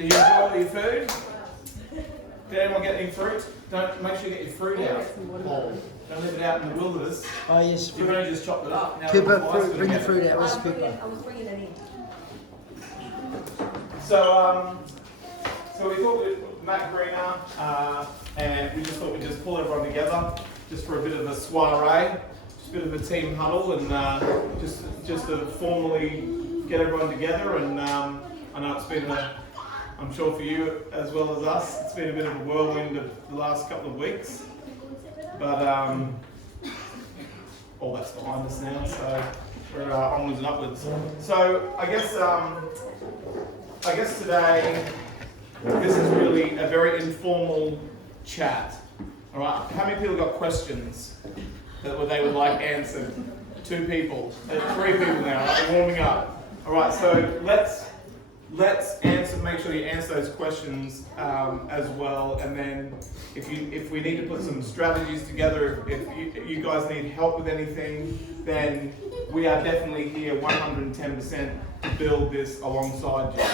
Did you enjoy your food? Did anyone get any fruit? Don't make sure you get your fruit out. Paul. Don't leave it out in the wilderness. Oh yes. You've only just chopped it up. Now Cooper, bring the fruit out. Where's Cooper? I was bringing it in. So we thought Matt Greener, and we just thought we'd just pull everyone together just for a bit of a soiree, just a bit of a team huddle, and just to formally get everyone together. And I know it's been I'm sure for you as well as us, it's been a bit of a whirlwind of the last couple of weeks, but all that's behind us now, so we're onwards and upwards. So I guess today this is really a very informal chat. All right, how many people got questions that they would like answered? 2 people, 3 people now. Right? We're warming up. All right, so let's answer. Make sure you answer those questions as well, and then if we need to put some strategies together, if you guys need help with anything, then we are definitely here 110% to build this alongside you.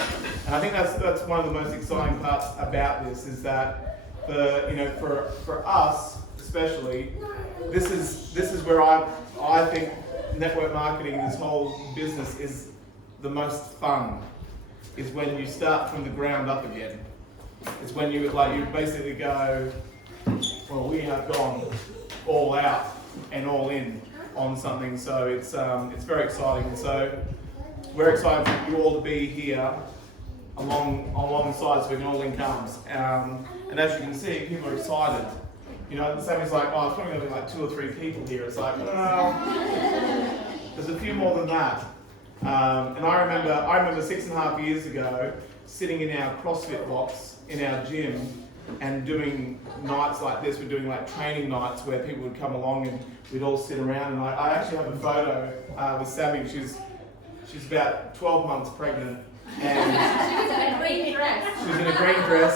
And I think that's one of the most exciting parts about this is that for us especially, this is where I think network marketing, this whole business is the most fun. Is when you start from the ground up again. It's when you basically go, well, we have gone all out and all in on something. So it's very exciting. And so we're excited for you all to be here alongside so we can all link arms. And as you can see, people are excited. You know, the same as like, oh, it's probably going to be like 2 or 3 people here. It's like, no, there's a few more than that. And I remember 6.5 years ago sitting in our CrossFit box in our gym and doing nights like this. We're doing like training nights where people would come along and we'd all sit around. And I actually have a photo with Sammy. She's about 12 months pregnant, and She was in a green dress. she was in a green dress,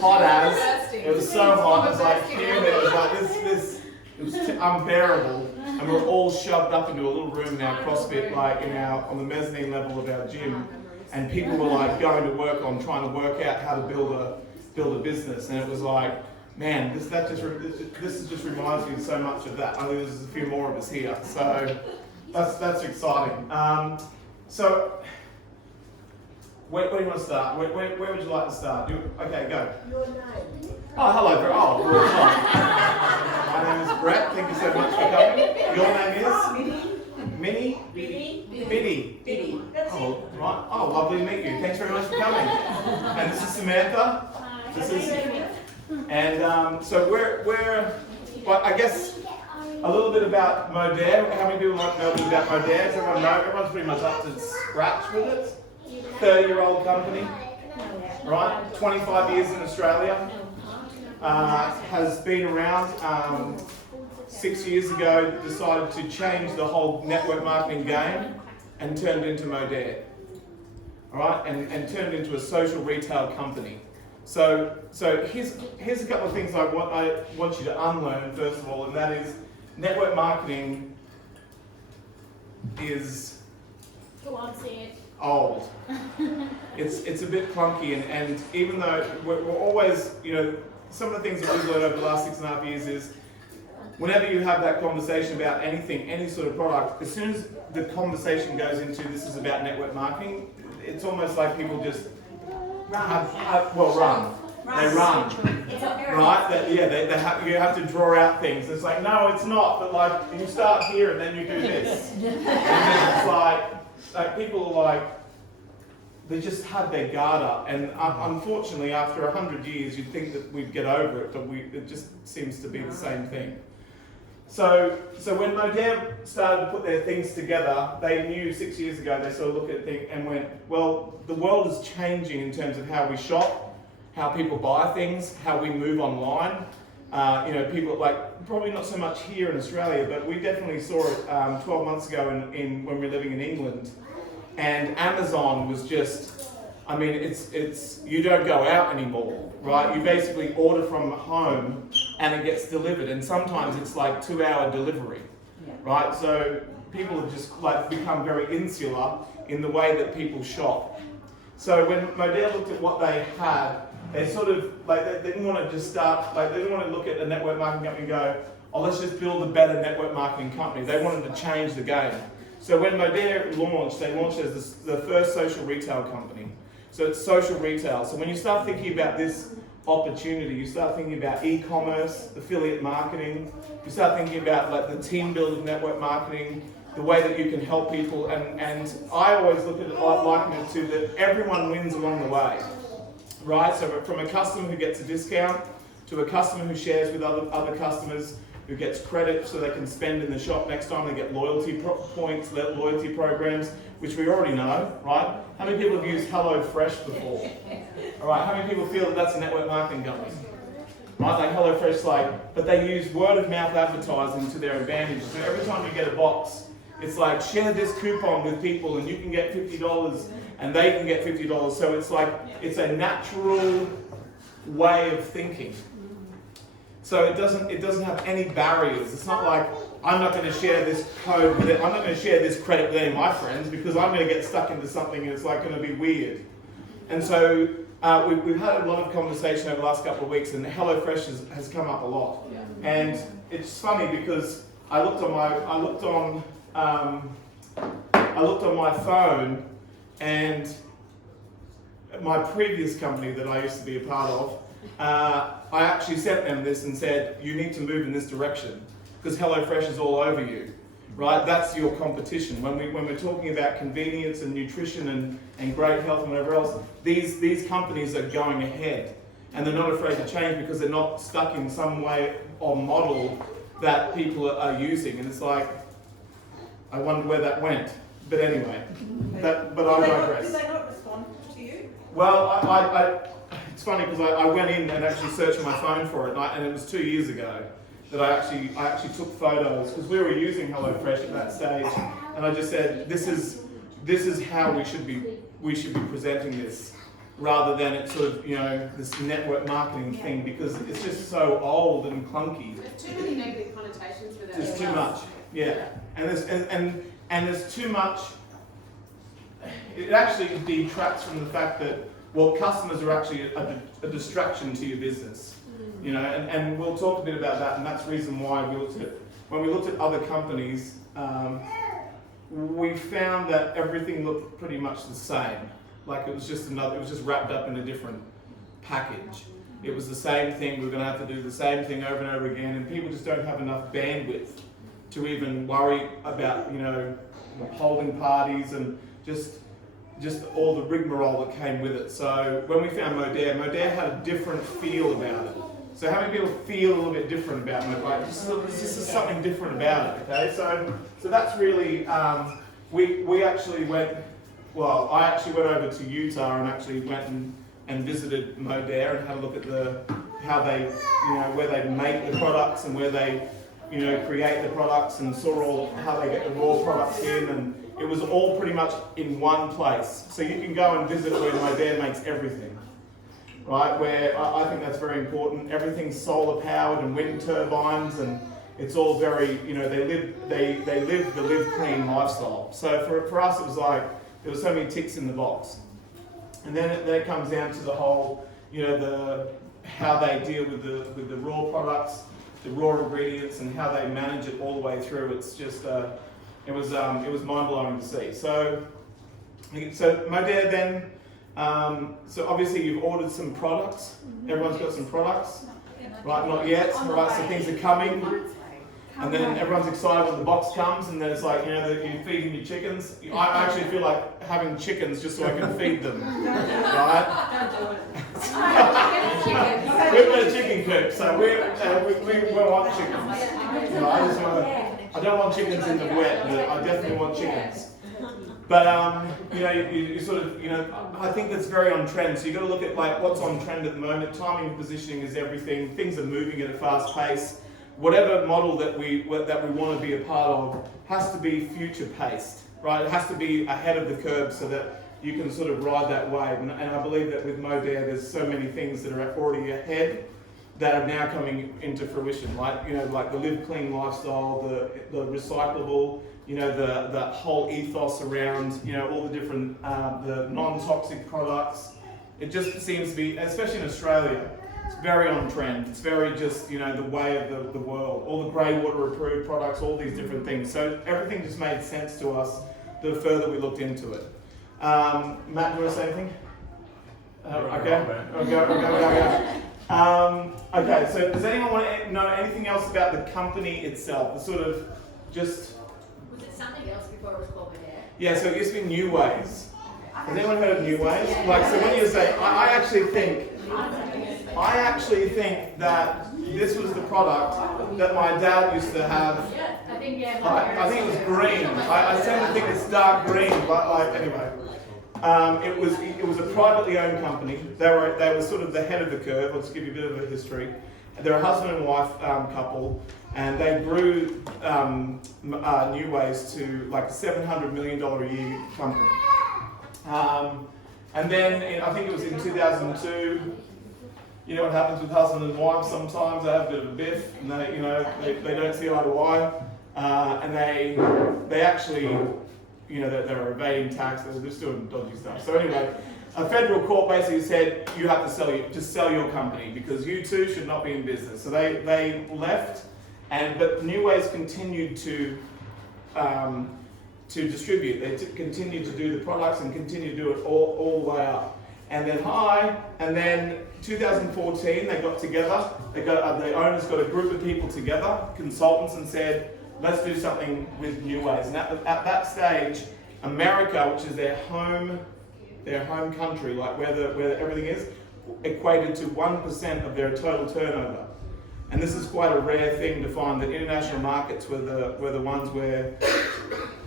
hot as. It was so hot. It was like humid. It was like this. It was unbearable. And we were all shoved up into a little room in our CrossFit, like on the mezzanine level of our gym, and people were like going to work on trying to work out how to build a business, and it was like, man, this just reminds me so much of that. I think there's a few more of us here, so that's exciting. So where do you want to start? Where would you like to start? Okay, go. Your name. Oh, hello, Brett. Oh, my name is Brett. Thank you so much for coming. Your name is? Minnie? Biddy. Oh, right. Oh, lovely to meet you. Thanks very much for coming. And this is Samantha. So well, I guess a little bit about Modere. How many people know a bit about Modere? Does everyone know? Everyone's pretty much up to scratch with it. 30-year-old company, right? 25 years in Australia. Has been around. 6 years ago, decided to change the whole network marketing game and turned into Modere. All right, and turned into a social retail company. So here's a couple of things I want you to unlearn first of all, and that is network marketing is Go on, say it. old. It's a bit clunky, and even though we're always, some of the things that we've learned over the last 6.5 years is whenever you have that conversation about anything, any sort of product, as soon as the conversation goes into this is about network marketing, it's almost like people just run. They run, right? You have to draw out things. It's like, no, it's not. But like, you start here and then you do this, and then it's like people are like, they just have their guard up. And unfortunately, after 100 years, you'd think that we'd get over it, but it just seems to be the same thing. So when Modere started to put their things together, they knew 6 years ago, they sort of looked at things and went, well, the world is changing in terms of how we shop, how people buy things, how we move online. People probably not so much here in Australia, but we definitely saw it 12 months ago when we were living in England. And Amazon was just, it's you don't go out anymore, right? You basically order from home and it gets delivered, and sometimes it's like 2-hour delivery, right? So people have just become very insular in the way that people shop. So when Modere looked at what they had, they sort of, like, they didn't want to just start, like, they didn't want to look at a network marketing company and go, oh, let's just build a better network marketing company. They wanted to change the game. So when Modere launched, they launched as the first social retail company. So it's social retail. So when you start thinking about this opportunity, you start thinking about e-commerce, affiliate marketing, you start thinking about like the team building network marketing, the way that you can help people, and I always look at it liken it to that everyone wins along the way, right? So from a customer who gets a discount, to a customer who shares with other customers, who gets credit so they can spend in the shop next time, they get loyalty points, loyalty programs, which we already know, right? How many people have used HelloFresh before? All right, how many people feel that that's a network marketing company? Right, like HelloFresh, like, but they use word of mouth advertising to their advantage. So every time you get a box, it's like, share this coupon with people and you can get $50 and they can get $50. So it's like, it's a natural way of thinking. So it doesn't have any barriers. It's not like, I'm not going to share this code with it, I'm not going to share this credit with any of my friends because I'm going to get stuck into something and it's like going to be weird. And so we've had a lot of conversation over the last couple of weeks, and HelloFresh has come up a lot. And it's funny because I looked on my phone, and my previous company that I used to be a part of, I actually sent them this and said, you need to move in this direction because HelloFresh is all over you, right? That's your competition. When we're talking about convenience and nutrition and great health and whatever else, these companies are going ahead, and they're not afraid to change because they're not stuck in some way or model that people are using. And it's like, I wonder where that went. But anyway, but I digress. Did they not respond to you? Well, I it's funny because I went in and actually searched my phone for it, and it was 2 years ago that I actually took photos because we were using HelloFresh at that stage, and I just said, this is how we should be presenting this, rather than it's sort of, you know, this network marketing thing, because it's just so old and clunky. There's too many negative connotations with it. There's too much, yeah, and there's too much. It actually detracts from the fact that, well, customers are actually a distraction to your business, you know, and we'll talk a bit about that, and that's the reason why when we looked at other companies, we found that everything looked pretty much the same. Like it was just wrapped up in a different package. It was the same thing, we're gonna have to do the same thing over and over again, and people just don't have enough bandwidth to even worry about, you know, holding parties and just all the rigmarole that came with it. So when we found Modere had a different feel about it. So how many people feel a little bit different about Modere? Like, this is something different about it, okay? So that's really, we actually went, well, I actually went over to Utah and actually went and visited Modere and had a look at how they, you know, where they make the products and where they, you know, create the products, and saw how they get the raw products in, and it was all pretty much in one place. So you can go and visit where Modere makes everything, right? Where I think that's very important. Everything's solar powered and wind turbines, and it's all very, you know, they live the live clean lifestyle. So for us, it was like there were so many ticks in the box, and then it comes down to the whole, you know, how they deal with the raw products, the raw ingredients, and how they manage it all the way through. It's just it was mind-blowing to see. So Modere then, so obviously you've ordered some products. Everyone's got some products, right? Not yet, right? So things are coming, and then everyone's excited when the box comes, and then it's like, you know, that you're feeding your chickens. I actually feel like having chickens just so I can feed them, right? We've got a chicken coop, so we want chickens. Right? I don't want chickens in the wet, but I definitely want chickens. But you know, you sort of, you know, I think that's very on trend. So you've got to look at like what's on trend at the moment. Timing and positioning is everything. Things are moving at a fast pace. Whatever model that we want to be a part of has to be future paced, right? It has to be ahead of the curve so that you can sort of ride that wave. And I believe that with Modere, there's so many things that are already ahead that are now coming into fruition, like, you know, like the live clean lifestyle, the recyclable, you know, the whole ethos around, you know, all the different, the non-toxic products. It just seems to be, especially in Australia, it's very on trend. It's very just, you know, the way of the world. All the grey water approved products, all these different things. So everything just made sense to us the further we looked into it. Matt, do you want to say anything? Okay. Okay, so does anyone want to know anything else about the company itself? The sort of just... Was it something else before it was called my dad? Yeah, so it used to be New Ways. Has anyone heard of New Ways? Like, so when you say, I actually think that this was the product that my dad used to have. Yeah, I think, yeah. I think it was green. I tend to think it's dark green, but like, anyway. It was a privately owned company. They were sort of the head of the curve. I'll just give you a bit of a history. They're a husband and wife couple, and they grew New Ways to like a $700 million a year company. And then I think it was in 2002. You know what happens with husband and wife? Sometimes they have a bit of a biff, and they don't see eye to eye, and they actually, you know, they're evading tax. They're just doing dodgy stuff. So anyway, a federal court basically said you have to sell your company because you two should not be in business. So they left, but New Ways continued to distribute. They continued to do the products and continued to do it all the way up. And then 2014 they got together. The owners got a group of people together, consultants, and said, let's do something with New Ways. And at that stage, America, which is their home country, like where everything is, equated to 1% of their total turnover. And this is quite a rare thing to find, that international markets were the ones where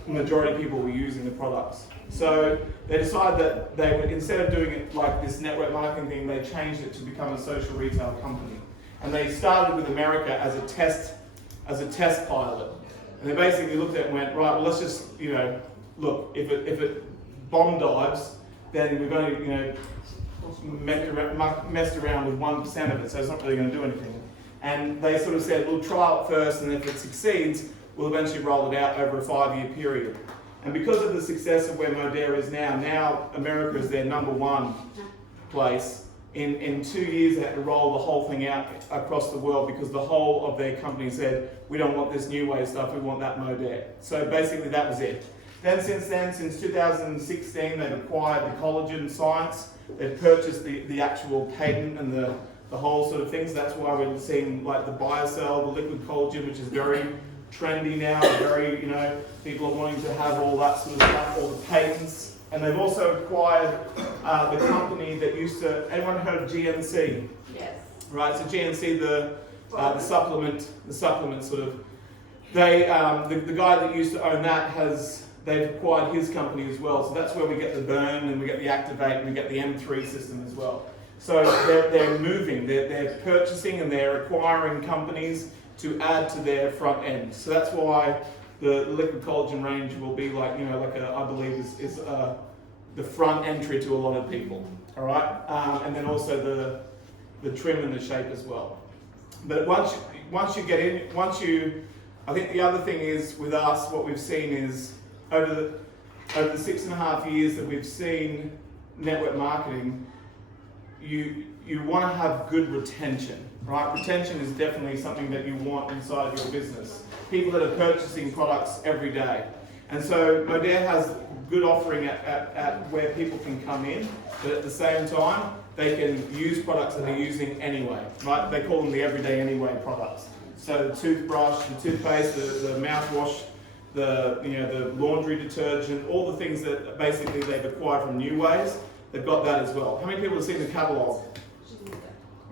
the majority of people were using the products. So they decided that they would, instead of doing it like this network marketing thing, they changed it to become a social retail company. And they started with America as a test pilot. And they basically looked at it and went, right, well, let's just, you know, look, if it bomb dives, then we've only, you know, messed around with 1% of it, so it's not really going to do anything. And they sort of said, we'll trial it first, and if it succeeds, we'll eventually roll it out over a 5-year period. And because of the success of where Modere is now America is their #1 place. In 2 years, they had to roll the whole thing out across the world because the whole of their company said, we don't want this New Way stuff, we want that Modere. So basically that was it. Since 2016, they've acquired the collagen science. They've purchased the actual patent and the whole sort of things. That's why we're seeing like the BioCell, the liquid collagen, which is very trendy now, very, you know, people are wanting to have all that sort of stuff, all the patents. And they've also acquired the company that used to, anyone heard of GNC? Yes. Right, so GNC, the supplement sort of, the guy that used to own that they've acquired his company as well. So that's where we get the Burn and we get the Activate and we get the M3 system as well. So they're moving, they're purchasing and they're acquiring companies to add to their front end. So that's why the liquid collagen range will be like, you know, like I believe is the front entry to a lot of people. All right, and then also the trim and the shape as well. But once you get in, I think the other thing is with us, what we've seen is over the 6.5 years that we've seen network marketing, you want to have good retention, right? Retention is definitely something that you want inside your business. People that are purchasing products every day. And so Modere has good offering at where people can come in, but at the same time, they can use products that they're using anyway, right? They call them the everyday anyway products. So the toothbrush, the toothpaste, the mouthwash, the laundry detergent, all the things that basically they've acquired from New Ways, they've got that as well. How many people have seen the catalogue?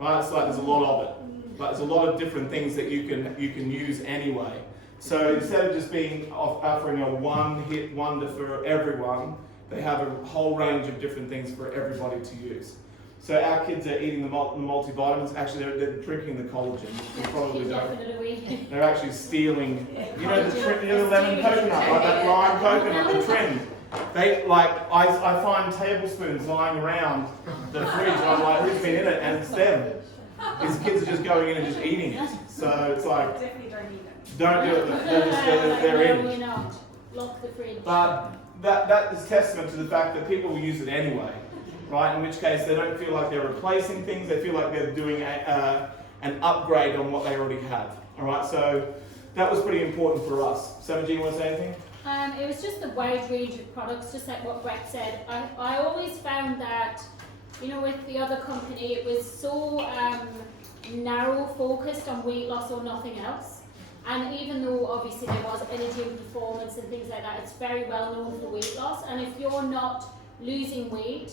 Right, it's like there's a lot of it. But there's a lot of different things that you can use anyway. So instead of just offering a one-hit wonder for everyone, they have a whole range of different things for everybody to use. So our kids are eating the multivitamins. Actually, they're drinking the collagen. You probably don't. They're actually stealing. You know the lemon coconut, like that lime coconut, the trend. I find tablespoons lying around the fridge. I'm like, who's been in it? And it's them. These kids are just going in and just eating it. So it's like, Definitely don't eat them. don't do it. They're in. lock the fridge. But that is testament to the fact that people will use it anyway, right? In which case they don't feel like they're replacing things, they feel like they're doing an upgrade on what they already have. All right, so that was pretty important for us. Sammy, do you want to say anything? It was just a wide range of products, just like what Brett said. I always found that, you know, with the other company, it was so narrow focused on weight loss or nothing else. And even though obviously there was energy and performance and things like that, it's very well known for weight loss. And if you're not losing weight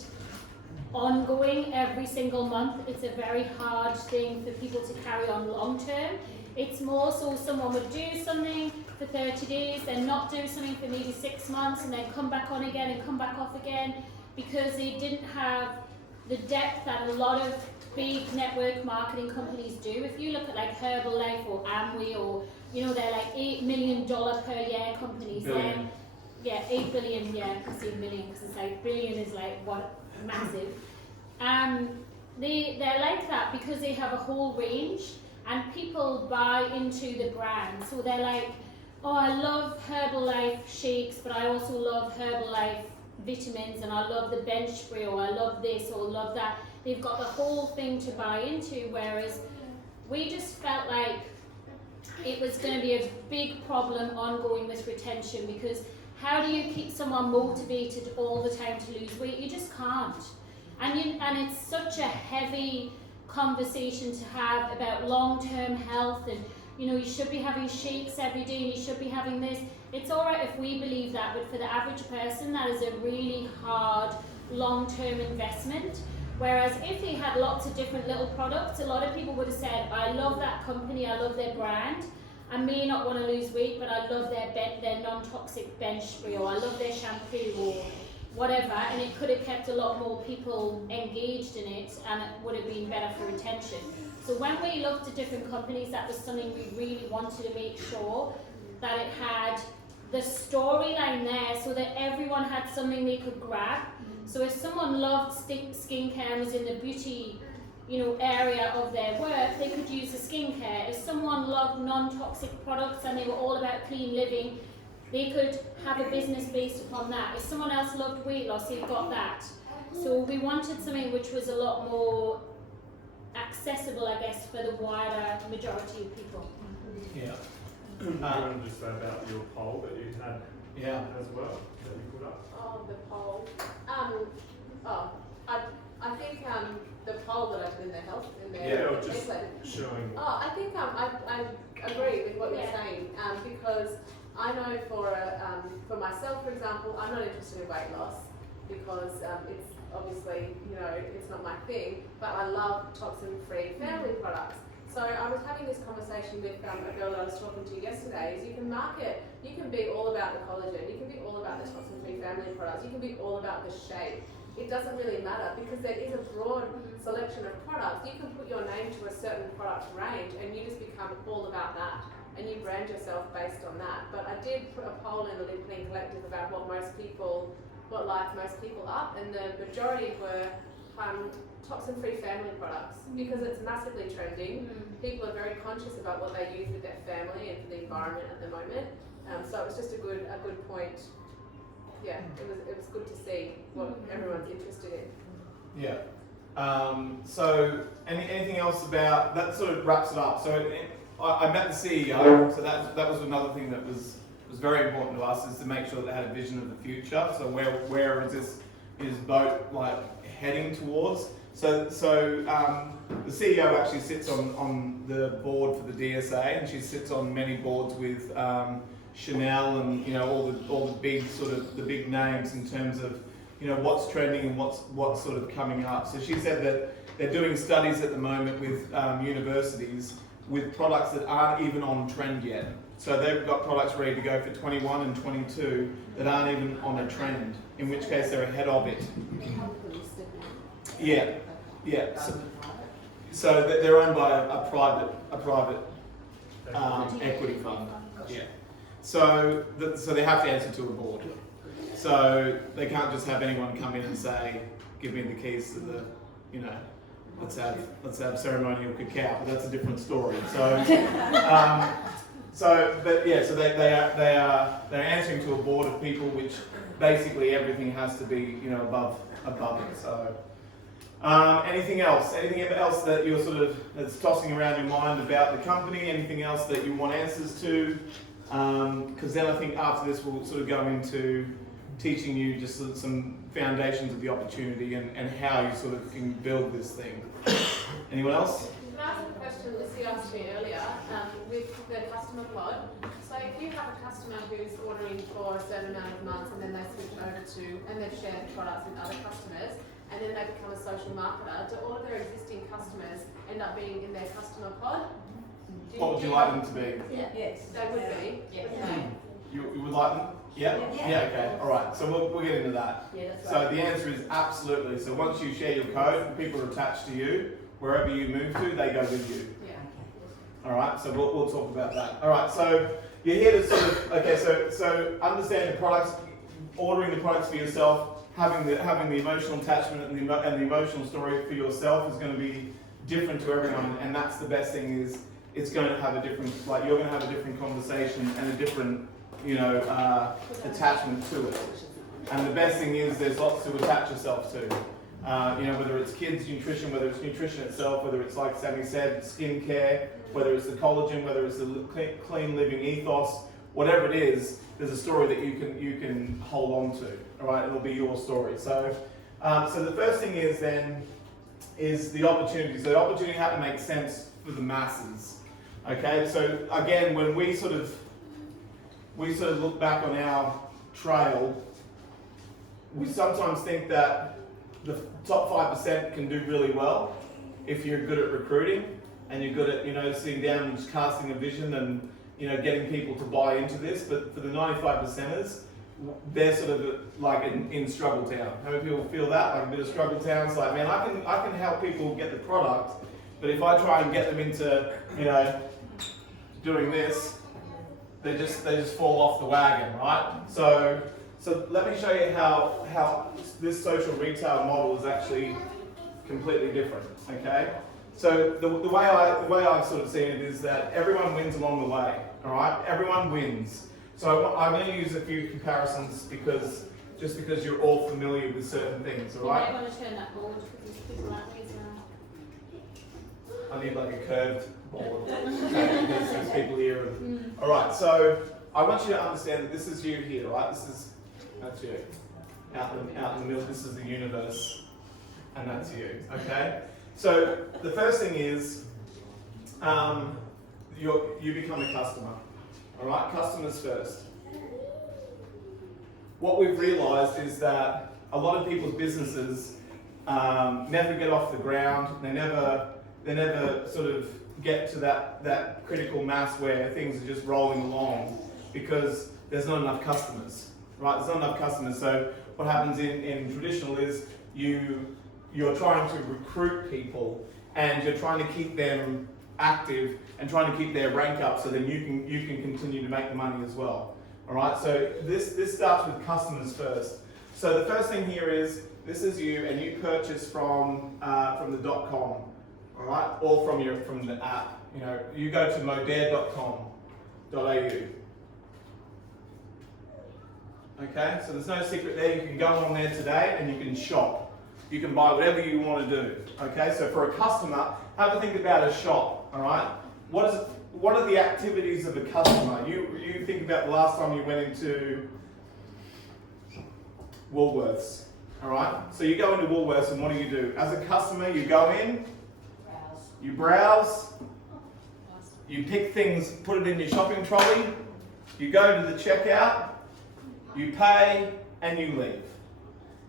ongoing every single month, it's a very hard thing for people to carry on long term. It's more so someone would do something for 30 days, then not do something for maybe 6 months, and then come back on again and come back off again, because they didn't have the depth that a lot of big network marketing companies do. If you look at like Herbalife or Amway, or you know, they're like $8 million per year companies. Billion. Yeah, 8 billion. Yeah, I say million because it's like billion is like what massive. They're like that because they have a whole range, and people buy into the brand. So they're like, oh, I love Herbalife shakes, but I also love Herbalife vitamins, and I love the bench spray, or I love this, or love that. They've got the whole thing to buy into, whereas we just felt like it was going to be a big problem ongoing with retention, because how do you keep someone motivated all the time to lose weight? You just can't. And it's such a heavy conversation to have about long-term health, and you know, you should be having shakes every day and you should be having this. It's all right if we believe that, but for the average person, that is a really hard long-term investment. Whereas if they had lots of different little products, a lot of people would have said, I love that company, I love their brand. I may not want to lose weight, but I love their non-toxic bench spray, or I love their shampoo, or whatever, and it could have kept a lot more people engaged in it, and it would have been better for retention. So when we looked at different companies, that was something we really wanted to make sure that it had the storyline there, so that everyone had something they could grab. So if someone loved skincare and was in the beauty, you know, area of their work, they could use the skincare. If someone loved non-toxic products and they were all about clean living, they could have a business based upon that. If someone else loved weight loss, they've got that. So we wanted something which was a lot more accessible, I guess, for the wider majority of people. Yeah. Do you want to just say about your poll that you had as well, that you put up? Oh, the poll. I think the poll that I put in the health in there. Or just showing. Oh, I think I agree with what you're saying, because I know for myself, for example, I'm not interested in weight loss because it's obviously, you know, it's not my thing, but I love toxin-free family products. So I was having this conversation with a girl that I was talking to yesterday, is you can market, you can be all about the collagen, you can be all about the toxin-free family products, you can be all about the shape. It doesn't really matter because there is a broad selection of products. You can put your name to a certain product range and you just become all about that, and you brand yourself based on that. But I did put a poll in the Live Clean Collective about what lights most people up, and the majority were toxin-free family products, because it's massively trending. People are very conscious about what they use with their family and for the environment at the moment. So it was just a good point. Yeah, it was good to see what everyone's interested in. Yeah. So anything else about that? Sort of wraps it up. So I met the CEO. So that was another thing that was very important to us, is to make sure that they had a vision of the future. So where is boat like heading towards? So the CEO actually sits on the board for the DSA, and she sits on many boards with Chanel and, you know, all the big the big names in terms of, you know, what's trending and what's sort of coming up. So she said that they're doing studies at the moment with universities with products that aren't even on trend yet. So they've got products ready to go for 21 and 22 that aren't even on a trend, in which case they're ahead of it. Yeah. So they're owned by a private equity fund. Yeah. So they have to answer to a board. So they can't just have anyone come in and say, "Give me the keys to the, you know, let's have ceremonial cacao." But that's a different story. So So, but yeah, so they're answering to a board of people, which basically everything has to be, you know, above it. So, anything else? Anything else that you're sort of that's tossing around your mind about the company? Anything else that you want answers to? Because then I think after this we'll sort of go into teaching you just some foundations of the opportunity and how you sort of can build this thing. Anyone else? Can I ask a question Lucy asked me earlier with the customer pod? So if you have a customer who's ordering for a certain amount of months and then they switch over to, and they've shared products with other customers, and then they become a social marketer, do all of their existing customers end up being in their customer pod? What would you like them to be? Yes. They would be? Yes. Okay. You would like them? Yeah? Yeah, okay. Alright, so we'll get into that. Yeah, that's So the answer is absolutely. So once you share your code, people are attached to you. Wherever you move to, they go with you. Yeah. Alright, so we'll talk about that. Alright, so you're here to sort of, okay, so understand the products, ordering the products for yourself, having the emotional attachment and the emotional story for yourself is going to be different to everyone, and that's the best thing is it's going to have a different, like you're going to have a different conversation and a different, you know, attachment to it. And the best thing is there's lots to attach yourself to. You know, whether it's kids nutrition, whether it's nutrition itself, whether it's like Sammy said, skincare, whether it's the collagen, whether it's the clean living ethos, whatever it is, there's a story that you can hold on to. All right, it'll be your story. So, so the first thing is then is the opportunity. So the opportunity had to make sense for the masses. Okay, so again, when we sort of look back on our trail, we sometimes think that the top 5% can do really well if you're good at recruiting and you're good at, you know, sitting down and just casting a vision and, you know, getting people to buy into this. But for the 95%ers, they're sort of like in struggle town. How many people feel that? Like a bit of struggle town. It's like, man, I can help people get the product, but if I try and get them into, you know, doing this, they just fall off the wagon, right? So let me show you how this social retail model is actually completely different. Okay, so the way I've sort of seen it is that everyone wins along the way. All right, everyone wins. So I'm going to use a few comparisons because you're all familiar with certain things. All right. You might want to turn that board because people aren't using that. I need like a curved board. Okay, because there's people here. All right, so I want you to understand that this is you here, right? That's you. Out in the middle, this is the universe, and that's you, okay? So the first thing is, you become a customer, all right? Customers first. What we've realised is that a lot of people's businesses never get off the ground. They never sort of get to that critical mass where things are just rolling along because there's not enough customers. Right, there's not enough customers. So what happens in traditional is you're trying to recruit people and you're trying to keep them active and trying to keep their rank up so then you can continue to make the money as well. All right, so this starts with customers first. So the first thing here is this is you and you purchase from the .com, all right, or from the app. You know, you go to modere.com.au. Okay, so there's no secret there. You can go on there today and you can shop. You can buy whatever you want to do. Okay, so for a customer, have a think about a shop. All right, what are the activities of a customer? You think about the last time you went into Woolworths. All right, so you go into Woolworths and what do? As a customer, you go in, you browse, you pick things, put it in your shopping trolley, you go to the checkout. You pay and you leave.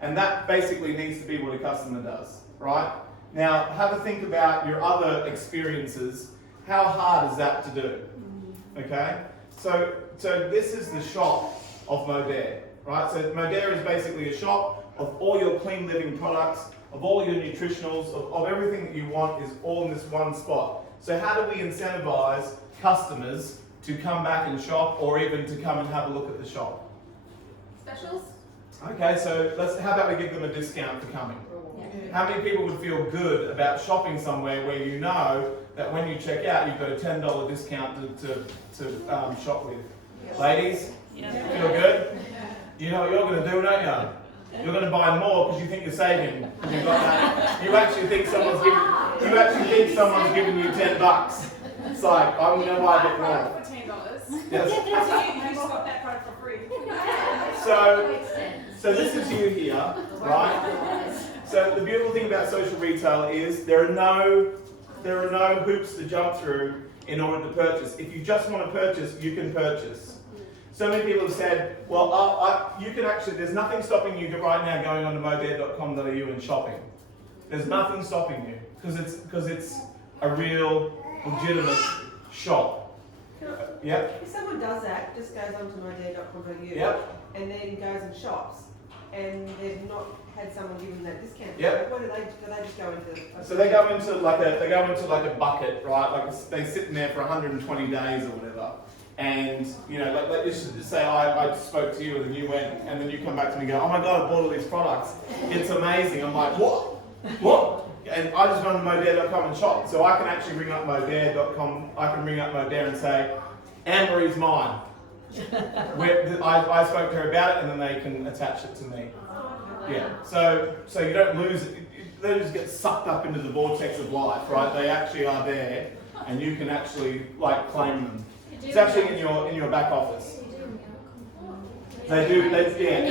And that basically needs to be what a customer does, right? Now, have a think about your other experiences. How hard is that to do? Okay? So this is the shop of Modere, right? So Modere is basically a shop of all your clean living products, of all your nutritionals, of everything that you want is all in this one spot. So how do we incentivize customers to come back and shop or even to come and have a look at the shop? Specials? Okay, so how about we give them a discount for coming? How many people would feel good about shopping somewhere where you know that when you check out, you've got a $10 discount to shop with? Ladies, feel good? You know what you're going to do, don't you? You're going to buy more because you think you're saving. You've got that. You actually think someone's giving you $10. It's like, I'm going to buy a bit more. For $10. Yes. You got that product for free. So this is you here, right? So the beautiful thing about social retail is there are no hoops to jump through in order to purchase. If you just want to purchase, you can purchase. So many people have said, well, you can actually, there's nothing stopping you right now going on to modere.com.au and shopping. There's nothing stopping you because it's a real legitimate shop. Yep. If someone does that, just goes onto modere.com.au Yep. and then goes and shops, and they've not had someone give them that discount. Yep. What do they just go into? So they go into like a bucket, right? Like they sit in there for 120 days or whatever. And you know, like let's just say I spoke to you and then you went and then you come back to me and go, oh my god, I bought all these products. It's amazing. I'm like, what? And I just run to modere.com and shop. So I can actually ring up modere.com. I can ring up Modere and say, Anne-Marie's mine. I spoke to her about it and then they can attach it to me. Yeah. So you don't lose it. They don't just get sucked up into the vortex of life, right? They actually are there and you can actually like claim them. It's actually in your back office. They do. In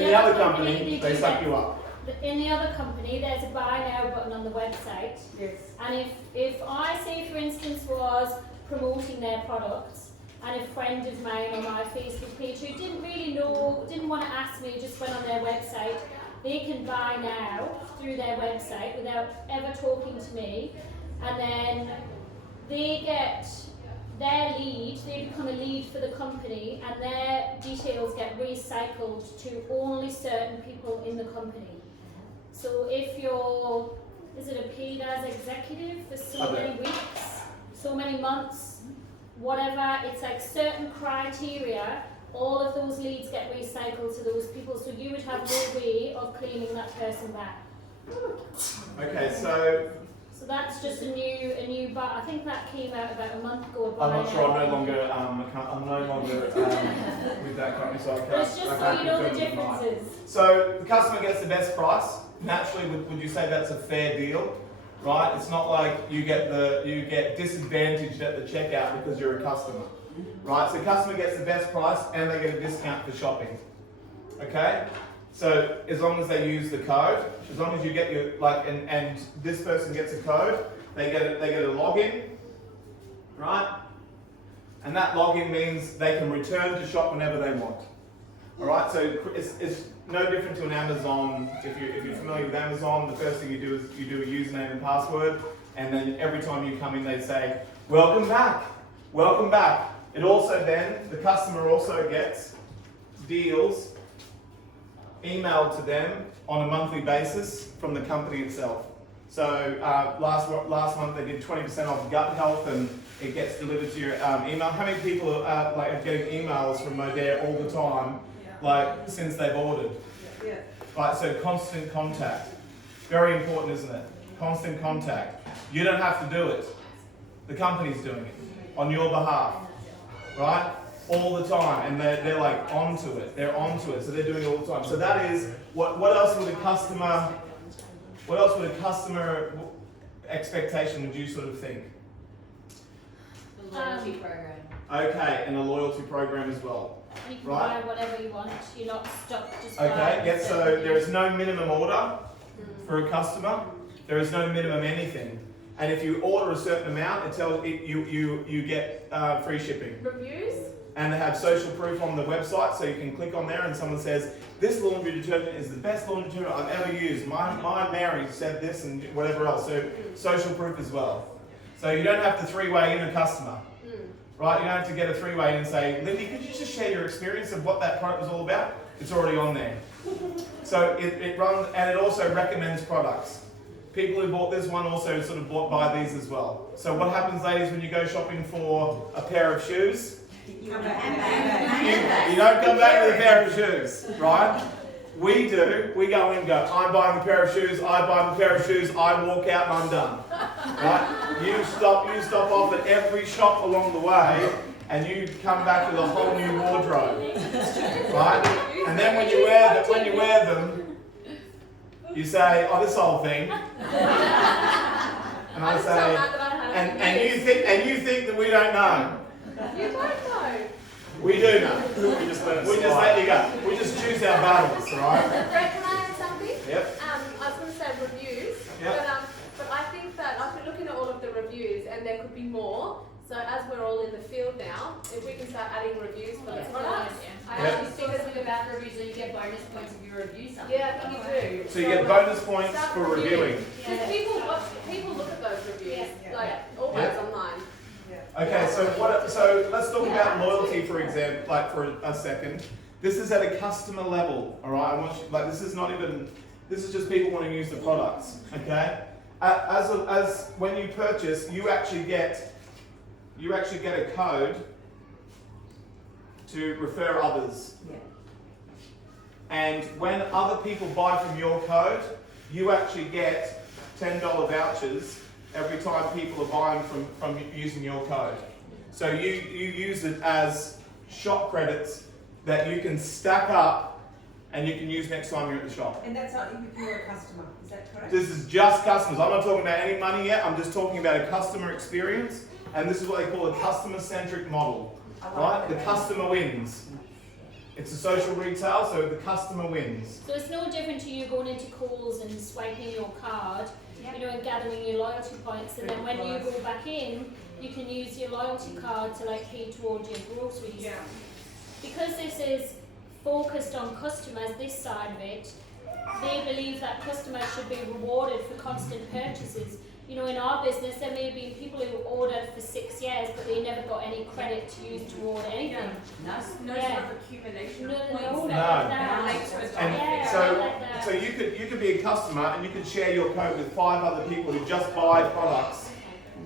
the other company, they suck you up. In the other company, there's a buy now button on the website. Yes. And if I say, for instance, was promoting their products, and a friend of mine on my Facebook page who didn't want to ask me, just went on their website, they can buy now through their website without ever talking to me, and then they get their lead, they become a lead for the company, and their details get recycled to only certain people in the company. So if you're, is it a paid as executive for so many weeks, so many months, whatever, it's like certain criteria, all of those leads get recycled to those people, so you would have no way of claiming that person back. Okay, so that's just a new, but I think that came out about a month ago. I'm not sure. I'm no longer with that company, so I can't. But it's just so you know the confirm tonight. differences. So the customer gets the best price. Naturally, would you say that's a fair deal? Right? It's not like you get disadvantaged at the checkout because you're a customer. Right? So the customer gets the best price and they get a discount for shopping. Okay? So as long as they use the code, as long as you get your and this person gets a code, they get a login, right? And that login means they can return to shop whenever they want. All right. So it's no different to an Amazon. If you're familiar with Amazon, the first thing you do is you do a username and password, and then every time you come in, they say, "Welcome back, welcome back." It also then the customer also gets deals emailed to them on a monthly basis from the company itself. So last month they did 20% off gut health, and it gets delivered to your email. How many people are getting emails from Modere all the time, since they've ordered? Yeah. Right. So constant contact, very important, isn't it? Constant contact. You don't have to do it. The company's doing it on your behalf, right? All the time, and they're like onto it. They're onto it, so they're doing it all the time. So that is what else would a customer expectation would you sort of think? The loyalty program. Okay, and a loyalty program as well. You can Right. buy whatever you want. You're not stuck just Okay, buying yes. So certain there is things. no minimum order for a customer. There is no minimum anything. And if you order a certain amount, it tells you get free shipping. Reviews? And they have social proof on the website, so you can click on there and someone says, this laundry detergent is the best laundry detergent I've ever used. My Mary said this and whatever else. So social proof as well. So you don't have to three-way in a customer. Right? You don't have to get a three-way and say, Lindy, could you just share your experience of what that product was all about? It's already on there. So it runs, and it also recommends products. People who bought this one also sort of buy these as well. So what happens, ladies, when you go shopping for a pair of shoes? You don't come back with a pair of shoes, right? We do. We go in and go, I'm buying a pair of shoes, I buy a pair of shoes, I walk out and I'm done. Right? You stop off at every shop along the way and you come back with a whole new wardrobe. Right? And then when you wear them, you say, oh, this whole thing. And I say, and you think that we don't know. You don't know. We do know. We just let it We just slide. let you go. We just choose our battles, right? Brett, can I add something? Yep. I was going to say reviews, Yep. but I think that I've been looking at all of the reviews and there could be more. So as we're all in the field now, if we can start adding reviews for the products. I Yep. actually think it's about reviews, so you get bonus points if you review something. Yeah, I think you do. So you get bonus points Start for reviewing. Because people look at those reviews, Yeah. like always Yeah. online. Okay, so let's talk about loyalty for example, like for a second. This is at a customer level, all right? I want you, like this is just people want to use the products, okay? As when you purchase, you actually get a code to refer others. Yeah. And when other people buy from your code, you actually get $10 vouchers every time people are buying from using your code. So you use it as shop credits that you can stack up and you can use next time you're at the shop. And that's only if you're a customer, is that correct? This is just customers. I'm not talking about any money yet. I'm just talking about a customer experience. And this is what they call a customer-centric model, right? The customer wins. It's a social retail, so the customer wins. So it's no different to you going into Coles and swiping your card, you know, and gathering your loyalty points, and then when you go back in, you can use your loyalty card to like pay towards your groceries. Yeah. Because this is focused on customers, this side of it, they believe that customers should be rewarded for constant purchases. You know, in our business, there may be people who ordered for 6 years, but they never got any credit to use toward anything. No Yeah. sort of accumulation No, of no, points no, that no. relate to it. And Yeah, so, like that. so you could be a customer and you could share your code with 5 other people who just buy products,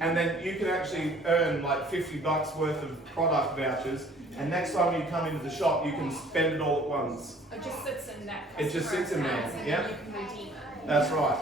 and then you can actually earn like $50 worth of product vouchers. And next time you come into the shop, you can spend it all at once. It just sits in that. It just sits in there, customer account, yeah. and you can redeem it. That's right.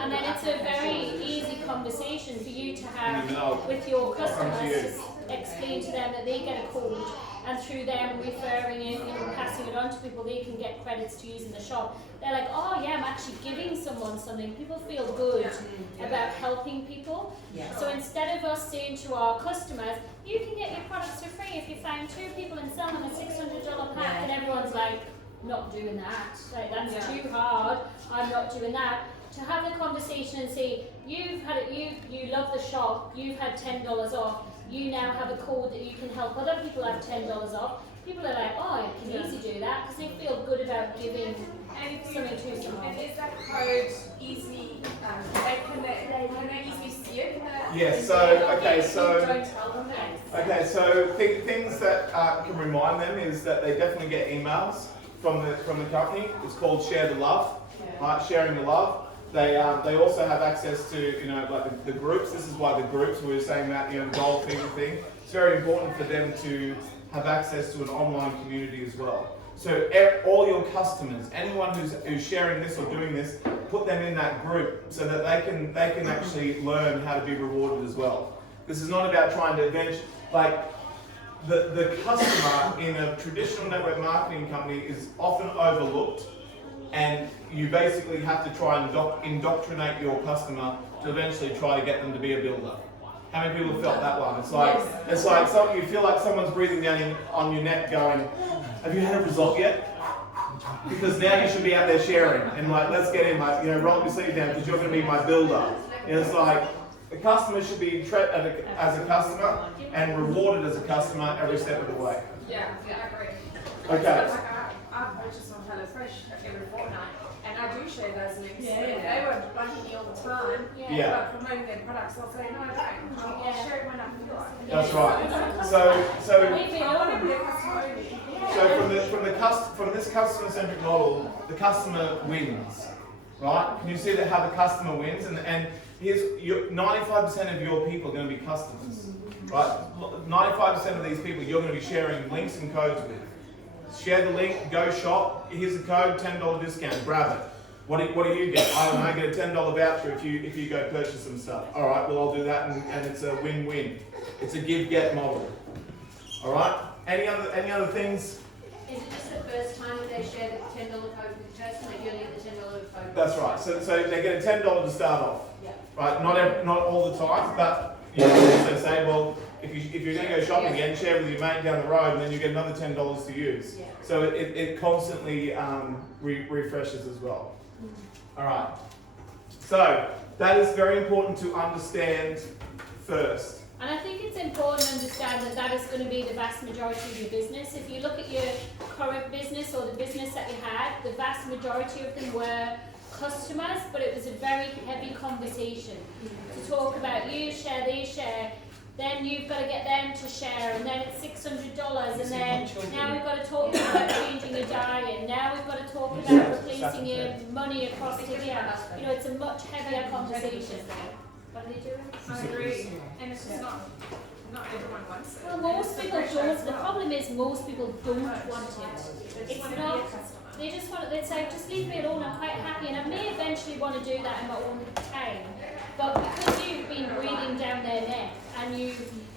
And then it's a very easy conversation for you to have No. with your Come to customers you. to explain to them that they get a code, and through them referring it and passing it on to people, they can get credits to use in the shop. They're like, oh yeah, I'm actually giving someone something. People feel good about helping people. Yeah. So instead of us saying to our customers, you can get your products for free if you find 2 people and sell them a $600 pack, and everyone's like, not doing that. Like that's too hard. I'm not doing that. To have the conversation and say, you've had it, you love the shop, you've had $10 off, you now have a code that you can help other people have $10 off. People are like, oh, I can easily do that because they feel good about giving something to someone. And is that code easily, can they easily see it? Yes, so, okay, so, Don't tell them that. okay, so things that can remind them is that they definitely get emails from the company. It's called Share the Love, right? Sharing the love. They also have access to, you know, like the groups. This is why the groups, we were saying that, you know, the gold thing. It's very important for them to have access to an online community as well. So all your customers, anyone who's sharing this or doing this, put them in that group so that they can actually learn how to be rewarded as well. This is not about trying to eventually, like, the customer in a traditional network marketing company is often overlooked, and you basically have to try and indoctrinate your customer to eventually try to get them to be a builder. How many people have felt that one? It's like you feel like someone's breathing down on your neck going, have you had a result yet? Because now you should be out there sharing and like, let's get in, like, you know, roll your sleeve down because you're going to be my builder. And it's like, the customer should be treated as a customer and rewarded as a customer every step of the way. Yeah, I agree. Okay. Like I purchase on HelloFresh every fortnight, and I do share those links. Yeah. If they were bugging me all the time Yeah. about promoting their products, I'll say, no, I don't. I'll share it when I feel like it. That's right. So Maybe I want to be a customer only. So from this customer-centric model, the customer wins, right? Can you see that how the customer wins? And here's 95% of your people are going to be customers, right? 95% of these people you're going to be sharing links and codes with. share the link, go shop, here's the code, $10 discount, grab it. What do you get? I don't know, I get a $10 voucher if you go purchase some stuff. Alright, well I'll do that and it's a win-win. It's a give-get model. Alright? Any other things? Is it just the first time that they share the $10 code with the person, like you only get the $10 code? That's right. So they get a $10 to start off. Yeah. Right? Not all the time, but you can also say, well, if you're going to go shopping again, share with your mate down the road, and then you get another $10 to use. Yeah. So it constantly refreshes as well. All right. So that is very important to understand first. And I think it's important to understand that that is going to be the vast majority of your business. If you look at your current business or the business that you had, the vast majority of them were customers, but it was a very heavy conversation to talk about you share, they share, then you've got to get them to share, and then it's $600, and then now we've got to talk about changing your diet, now we've got to talk about replacing your money across to here. You know, it's a much heavier conversation. What are they doing? I agree. And it's just not everyone wants it. Well, most people don't. The problem is most people don't want it. It's not. They just want. They say, just leave me alone. I'm quite happy, and I may eventually want to do that in my own time. But because you've been breathing down their neck, and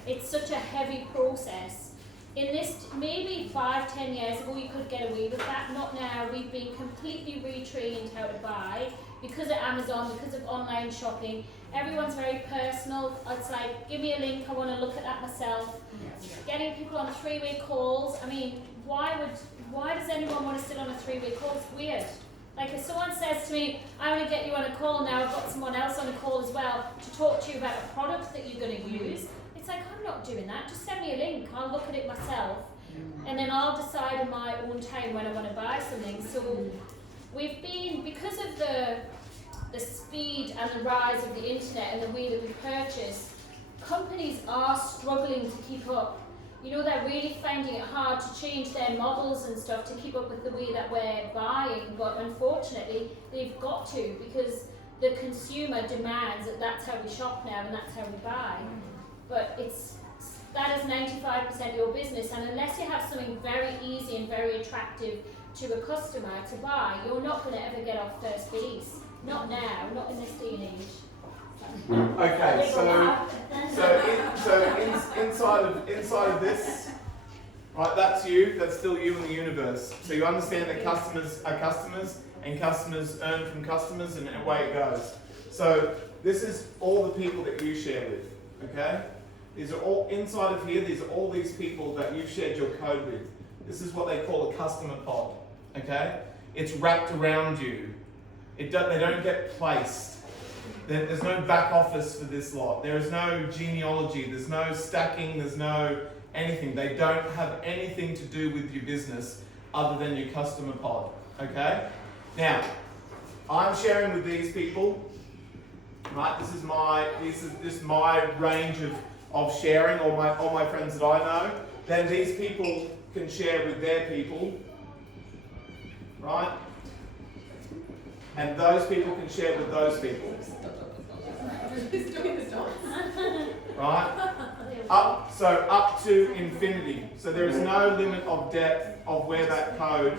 it's such a heavy process. In this, maybe 5-10 years ago, you could get away with that. Not now. We've been completely retrained how to buy because of Amazon, because of online shopping. Everyone's very personal. It's like, give me a link, I want to look at that myself. Getting people on 3-way calls. I mean, why does anyone want to sit on a 3-way call? It's weird. Like if someone says to me, I want to get you on a call now, I've got someone else on a call as well to talk to you about a product that you're going to use. It's like, I'm not doing that. Just send me a link. I'll look at it myself. And then I'll decide in my own time when I want to buy something. So we've been, because of the speed and the rise of the internet and the way that we purchase, companies are struggling to keep up. You know, they're really finding it hard to change their models and stuff to keep up with the way that we're buying, but unfortunately they've got to, because the consumer demands that that's how we shop now and that's how we buy. But that is 95% of your business, and unless you have something very easy and very attractive to a customer to buy, you're not going to ever get off first base. Not now, not in this day and age. Okay, so inside of this, right? That's you. That's still you in the universe. So you understand that customers are customers, and customers earn from customers, and away it goes. So this is all the people that you share with. Okay, these are all inside of here. These are all these people that you've shared your code with. This is what they call a customer pod. Okay, it's wrapped around you. They don't get placed. There's no back office for this lot. There is no genealogy. There's no stacking. There's no anything. They don't have anything to do with your business other than your customer pod. Okay? Now, I'm sharing with these people. Right? This is just my range of sharing. All my friends that I know. Then these people can share with their people. Right? And those people can share with those people. Right? Up to infinity. So there is no limit of depth of where that code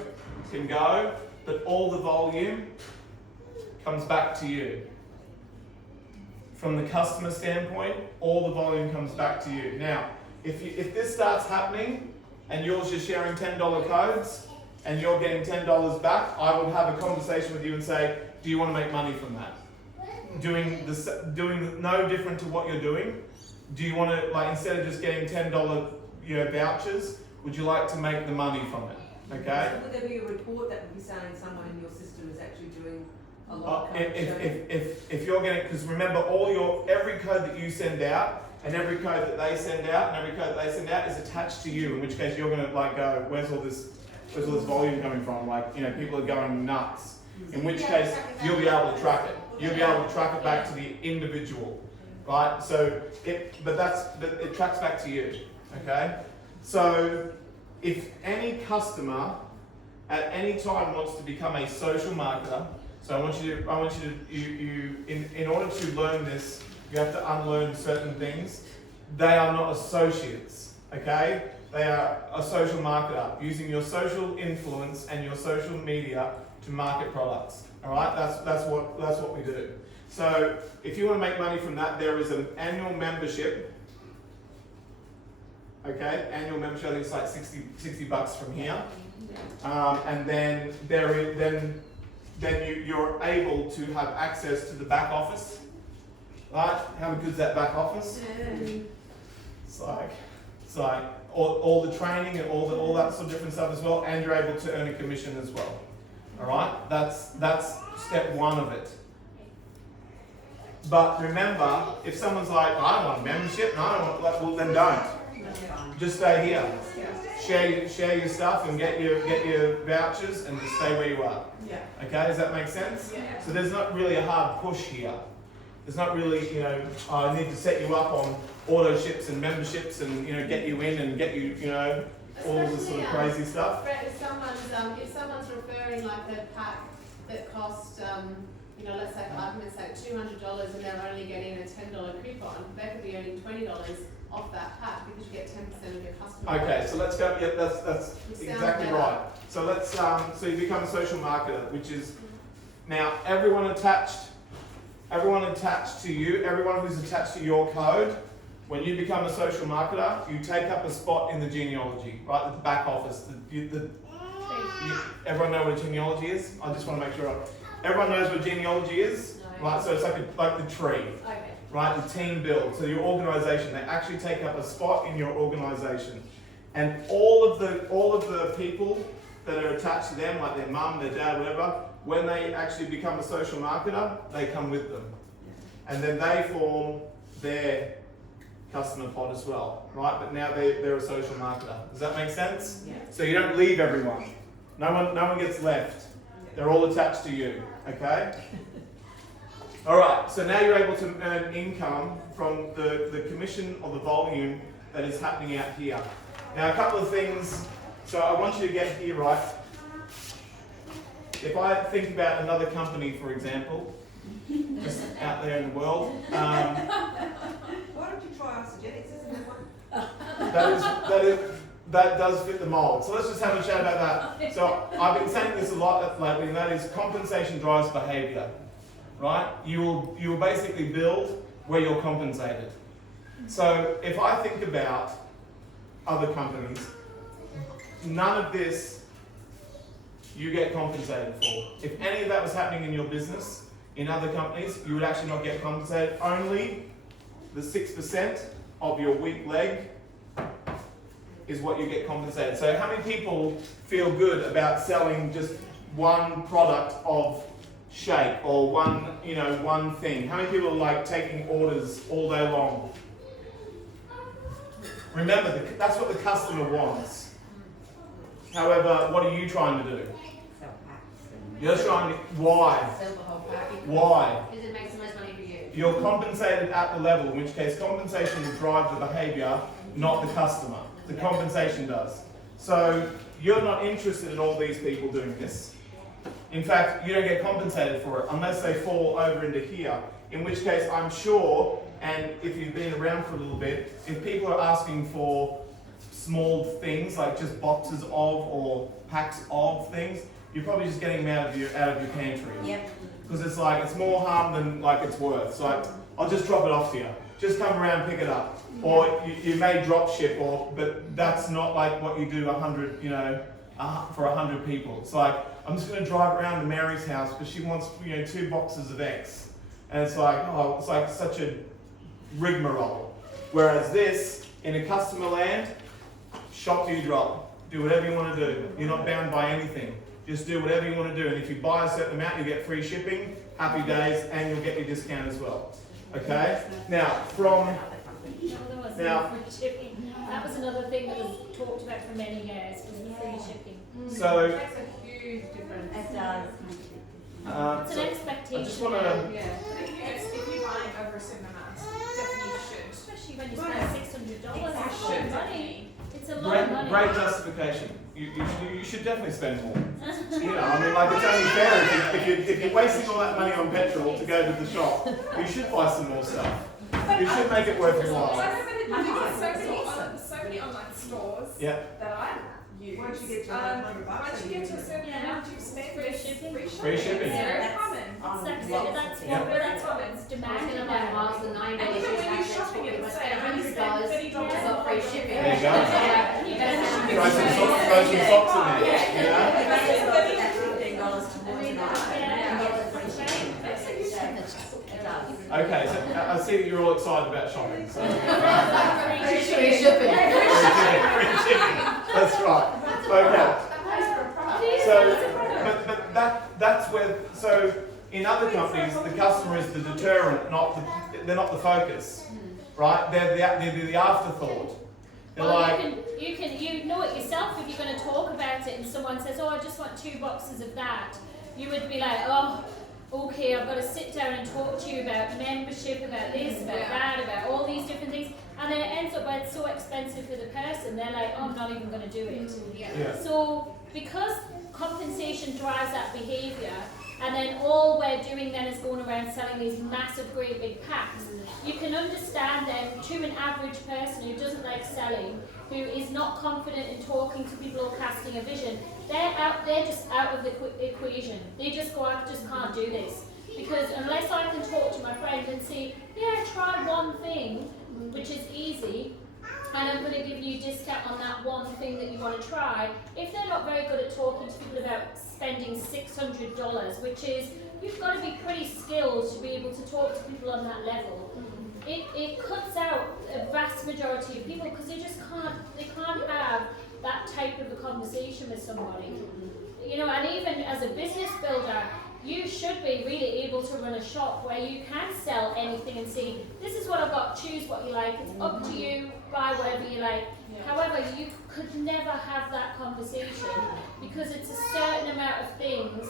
can go, but all the volume comes back to you. From the customer standpoint, all the volume comes back to you. Now, if this starts happening and you're just sharing $10 codes, and you're getting $10 back, I would have a conversation with you and say, do you want to make money from that? Doing no different to what you're doing. Do you want to, like, instead of just getting $10 vouchers, would you like to make the money from it? Okay? So would there be a report that would be saying someone in your system is actually doing a lot of code sharing? If you're getting, because remember, every code that you send out, and every code that they send out, and every code that they send out is attached to you, in which case you're going to like go, where's all this volume coming from? Like, people are going nuts. In which case, you'll be able to track it. You'll be able to track it back to the individual, right? So, it tracks back to you, okay? So, if any customer at any time wants to become a social marketer, so I want you to, in order to learn this, you have to unlearn certain things. They are not associates, okay? They are a social marketer, using your social influence and your social media to market products. All right, that's what we do. So if you want to make money from that, there is an annual membership. Okay, annual membership. I think it's like 60 bucks from here, and then you're able to have access to the back office. Right? How good's that back office? It's like all the training and all that sort of different stuff as well, and you're able to earn a commission as well. All right, that's step one of it. But remember, if someone's like, I don't want membership, no, I don't want, well then don't. Just stay here. Share your stuff and get your vouchers and just stay where you are. Yeah. Okay, does that make sense? Yeah. So there's not really a hard push here. There's not really, I need to set you up on auto ships and memberships and, get you in and get you, all this sort of crazy stuff. If someone's referring like a pack that cost, let's say for argument's sake $200 and they're only getting a $10 coupon, they could be earning $20 off that pack because you get 10% of your customer. Okay, so let's go. Yeah, that's exactly better. right. So let's so you become a social marketer, which is now everyone attached to you, everyone who's attached to your code. When you become a social marketer, you take up a spot in the genealogy, right at the back office. Everyone know what a genealogy is? I just want to make sure everyone knows what genealogy is, No. right? So it's like the tree. Okay. Right, the team build. So your organisation, they actually take up a spot in your organisation, and all of the people that are attached to them, like their mum, their dad, whatever, when they actually become a social marketer, they come with them, and then they form their customer pod as well, right? But now they're a social marketer. Does that make sense? Yeah. So you don't leave everyone. No one gets left. They're all attached to you. Okay. All right, so now you're able to earn income from the commission or the volume that is happening out here. Now, a couple of things. So I want you to get here right. If I think about another company, for example, just out there in the world, Why don't you try Oxygenics? Isn't that one? that does fit the mold. So let's just have a chat about that. So I've been saying this a lot lately, and that is compensation drives behaviour. Right? You will basically build where you're compensated. So if I think about other companies, none of this you get compensated for. If any of that was happening in your business, in other companies, you would actually not get compensated. Only the 6% of your weak leg is what you get compensated. So how many people feel good about selling just one product of shake or one thing? How many people are like taking orders all day long? Remember, that's what the customer wants. However, what are you trying to do? Sell packs. You're trying to, why? Sell the whole pack. Why? Because it makes the most money for you. You're compensated at the level, in which case compensation will drive the behaviour, not the customer. The compensation does. So you're not interested in all these people doing this. In fact, you don't get compensated for it unless they fall over into here. In which case, I'm sure, and if you've been around for a little bit, if people are asking for small things like just boxes of or packs of things, you're probably just getting them out of your pantry. Yep. Because it's like it's more harm than like it's worth. So like, I'll just drop it off to you. Just come around, pick it up. Or you may drop ship, but that's not like what you do 100, for 100 people. It's like, I'm just going to drive around to Mary's house because she wants 2 boxes of X, and it's like such a rigmarole. Whereas this, in a customer land, shop you drop, do whatever you want to do. You're not bound by anything. Just do whatever you want to do, and if you buy a certain amount, you get free shipping, happy days, and you'll get your discount as well. Okay. Now Free shipping. That was another thing that was talked about for many years, was the free shipping. So It makes a huge difference. It does. It's an expectation. I just want to. Yeah. If you buy over a certain amount, definitely should. Especially when you spend $600. It's a lot of Should. money. It's a lot of money. Great justification. You should definitely spend more. It's only fair if you're wasting all that money on petrol to go to the shop. You should buy some more stuff. You should make it worth your while. I know, but there's so many online stores Yeah. that I use. Once you get to $100, Once you get to a certain Yeah. amount, you spend Free shipping. Free shipping. It's very Yeah. common. That's Lots it. That's of what things. that's what's demanded Minimum now. miles than $9 And even when you're access shopping, for it you would must say pay $100 $130 to got free shipping. There you go. You better have Throw some socks in there. You know? $15 towards an Okay, so I see that you're all excited about shopping. So. Free shipping. Free shipping. That's right. Okay. So, but that's where. So in other companies, the customer is the deterrent, they're not the focus, right? They're the afterthought. They're Well, like, you know it yourself if you're going to talk about it and someone says, oh, I just want 2 boxes of that. You would be like, oh, okay, I've got to sit down and talk to you about membership, about this, about that, about all these different things. And then it ends up where it's so expensive for the person, they're like, oh, I'm not even going to do it. yeah. So because compensation drives that behaviour, and then all we're doing then is going around selling these massive, great big packs, you can understand then to an average person who doesn't like selling, who is not confident in talking to people or casting a vision, they're just out of the equation. They just go, I just can't do this. Because unless I can talk to my friend and say, yeah, try one thing, which is easy, and I'm going to give you a discount on that one thing that you want to try. If they're not very good at talking to people about spending $600, which is, you've got to be pretty skilled to be able to talk to people on that level. It cuts out a vast majority of people because they can't have that type of a conversation with somebody. You know, and even as a business builder, you should be really able to run a shop where you can sell anything and say, this is what I've got, choose what you like, it's up to you, buy whatever you like. However, you could never have that conversation because it's a certain amount of things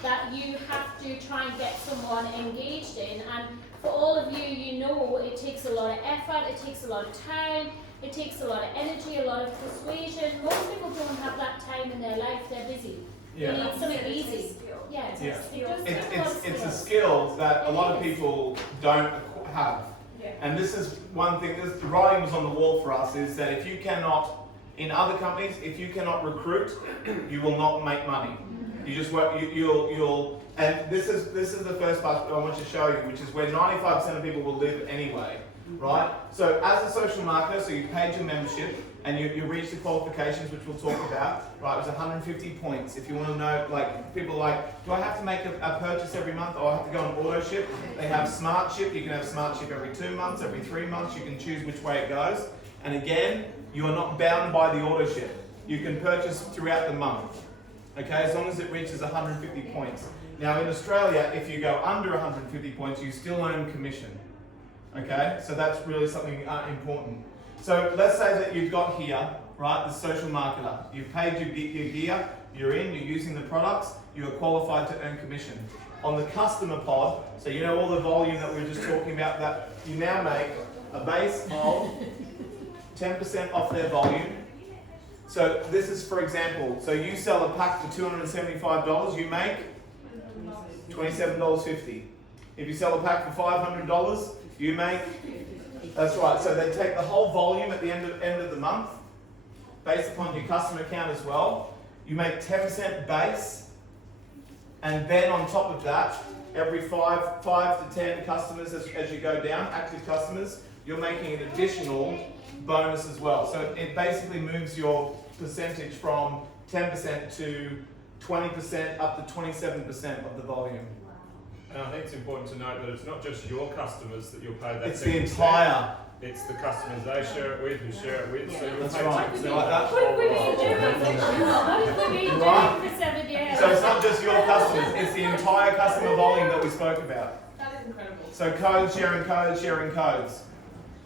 that you have to try and get someone engaged in. And for all of you, you know it takes a lot of effort, it takes a lot of time, it takes a lot of energy, a lot of persuasion. Most people don't have that time in their life, they're busy. They Yeah. need something easy. Yeah, Yeah. it does take a lot of It's a skills. skill that a lot of It is. people don't have. Yeah. And this is one thing, the writing was on the wall for us, is that if you cannot, in other companies, if you cannot recruit, you will not make money. You just won't, you'll, and this is the first part I want to show you, which is where 95% of people will live anyway, right? So as a social marketer, so you paid your membership, and you reach the qualifications, which we'll talk about, right? It was 150 points. If you want to know, like, people are like, do I have to make a purchase every month, or I have to go on auto ship? They have smart ship. You can have smart ship every 2 months, every 3 months. You can choose which way it goes. And again, you are not bound by the auto ship. You can purchase throughout the month, okay? As long as it reaches 150 points. Now in Australia, if you go under 150 points, you still earn commission, okay? So that's really something important. So let's say that you've got here, right, the social marketer. You've paid your gear, you're in, you're using the products, you are qualified to earn commission. On the customer pod, so you know all the volume that we were just talking about, that you now make a base of 10% off their volume. So this is, for example, so you sell a pack for $275, you make $27.50. If you sell a pack for $500, you make, that's right, so they take the whole volume at the end of the month, based upon your customer count as well. You make 10% base, and then on top of that, every 5 to 10 customers as you go down, active customers, you're making an additional bonus as well. So it basically moves your percentage from 10% to 20% up to 27% of the volume. And I think it's important to note that it's not just your customers that you'll pay that. It's the 10%. entire. It's the customers they share it with, who share it with. So you'll That's pay right. 10% Like that. What have we been doing? What have we been Right. doing for 7 years? So it's not just your customers, it's the entire customer volume that we spoke about. That is incredible. So codes, sharing codes,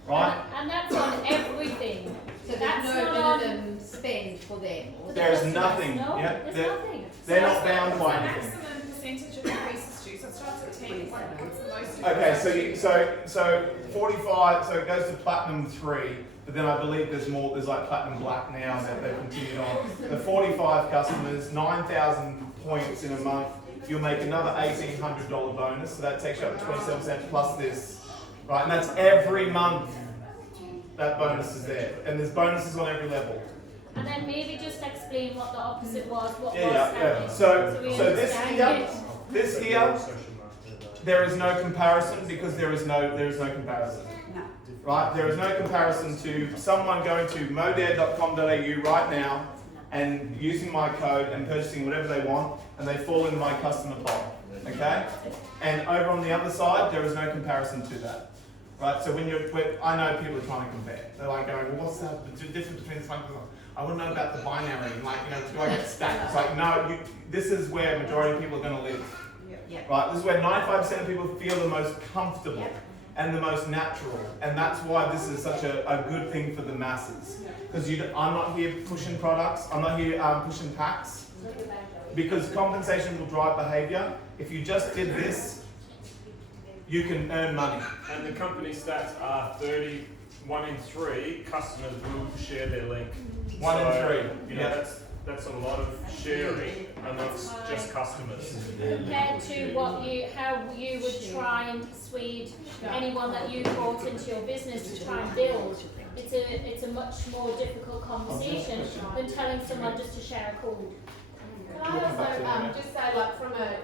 right? And that's on everything. So That's there's no not on- minimum spend for them. For the There is customers. nothing, No, yeah, there's there- nothing. They're not So bound by what's the anything. maximum percentage of increases to? So it starts at 10, what's the most? Okay, so 45, so it goes to platinum 3, but then I believe there's more, there's like platinum black now that they've continued on. The 45 customers, 9,000 points in a month, you'll make another $1,800 bonus, so that takes you up to 27% plus this right? And that's every month that bonus is there. And there's bonuses on every level. And then maybe just explain what the opposite was, what was Yeah. happening. So we this understand here, it. this here, there is no comparison because there is no comparison. No. Right? There is no comparison to someone going to moded.com.au right now and using my code and purchasing whatever they want, and they fall in my customer pot. Okay? And over on the other side, there is no comparison to that. Right? So I know people are trying to compare. They're like going, well, what's the difference between this one? I want to know about the binary. Like, do I get stacked? It's like, no, this is where majority of people are going to live. Yeah. Right? This is where 95% of people feel the most comfortable and the most natural. And that's why this is such a good thing for the masses. Because I'm not here pushing products, I'm not here pushing packs. Because compensation will drive behavior. If you just did this, you can earn money. And the company stats are 1 in 3 customers will share their link. 1 in 3. You know, that's a lot of sharing amongst just customers. Compared to how you would try and persuade anyone that you brought into your business to try and build, it's a much more difficult conversation than telling someone just to share a code. Can I also just say, like, from a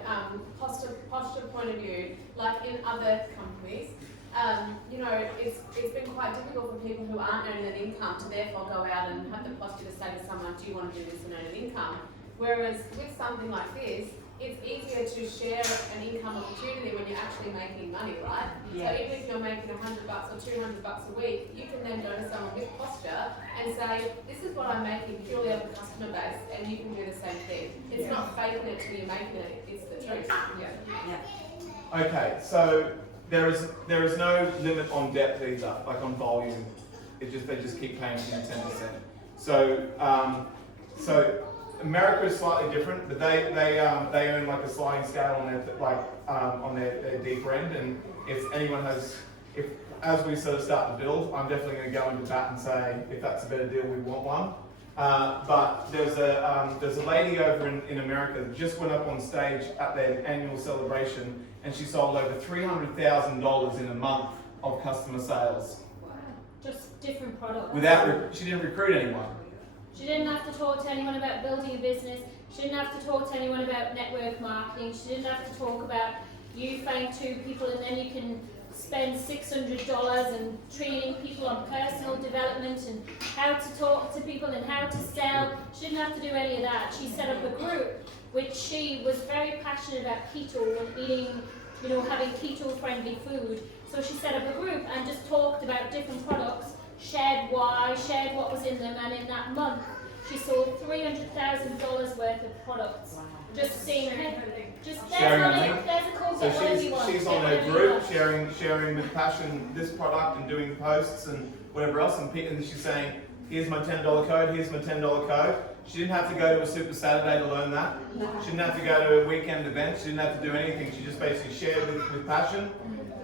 posture point of view, like in other companies, you know, it's been quite difficult for people who aren't earning an income to therefore go out and have the posture to say to someone, do you want to do this and earn an income? Whereas with something like this, it's easier to share an income opportunity when you're actually making money, right? Yeah. So even if you're making $100 or $200 a week, you can then go to someone with posture and say, this is what I'm making purely of the customer base, and you can do the same thing. It's not faking it till you're making it, it's the truth. Yeah. Okay, so there is no limit on depth either, like on volume. They just keep paying 10%. So America is slightly different, but they own like a sliding scale on their deeper end, and as we sort of start to build, I'm definitely going to go into that and say if that's a better deal, we want one. But there's a lady over in America that just went up on stage at their annual celebration, and she sold over $300,000 in a month of customer sales. Just different products. She didn't recruit anyone. She didn't have to talk to anyone about building a business. She didn't have to talk to anyone about network marketing. She didn't have to talk about you find 2 people and then you can spend $600 and training people on personal development and how to talk to people and how to sell. She didn't have to do any of that. She set up a group which she was very passionate about keto and eating, having keto-friendly food. So she set up a group and just talked about different products, shared what was in them, and in that month she sold $300,000 worth of products. Just seeing her, there's a code. So she's on her group sharing with passion this product and doing posts and whatever else, and she's saying, here's my $10 code, here's my $10 code. She didn't have to go to a Super Saturday to learn that. She didn't have to go to a weekend event. She didn't have to do anything. She just basically shared with passion,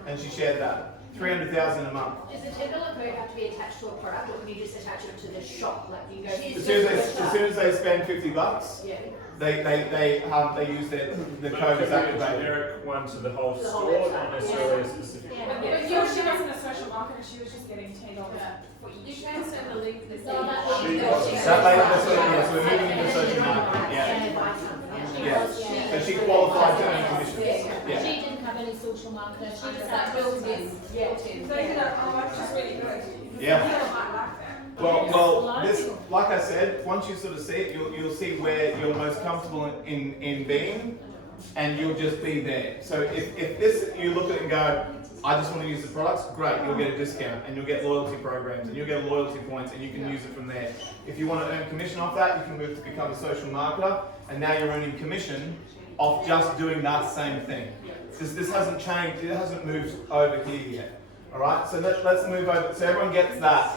and she shared that. $300,000 a month. Does the $10 code have to be attached to a product, or can you just attach it to the shop? Like you go. As soon as they spend $50, yeah. they use the code as activated. Generic one to the whole store, not necessarily a specific. But she wasn't a social marketer, she was just getting $10 for You each. can send the link to this. So that So we're moving into social marketing. So she qualified to earn commission. Yeah. She didn't have any social marketer. She just That had built business. in. So you know, oh, that's just really good. Yeah. People might like that. Well, this, like I said, once you sort of see it, you'll see where you're most comfortable in being, and you'll just be there. So if this, you look at it and go, I just want to use the products, great, you'll get a discount, and you'll get loyalty programs, and you'll get loyalty points, and you can use it from there. If you want to earn commission off that, you can move to become a social marketer, and now you're earning commission off just doing that same thing. This hasn't changed, it hasn't moved over here yet. Alright, so let's move over, so everyone gets that.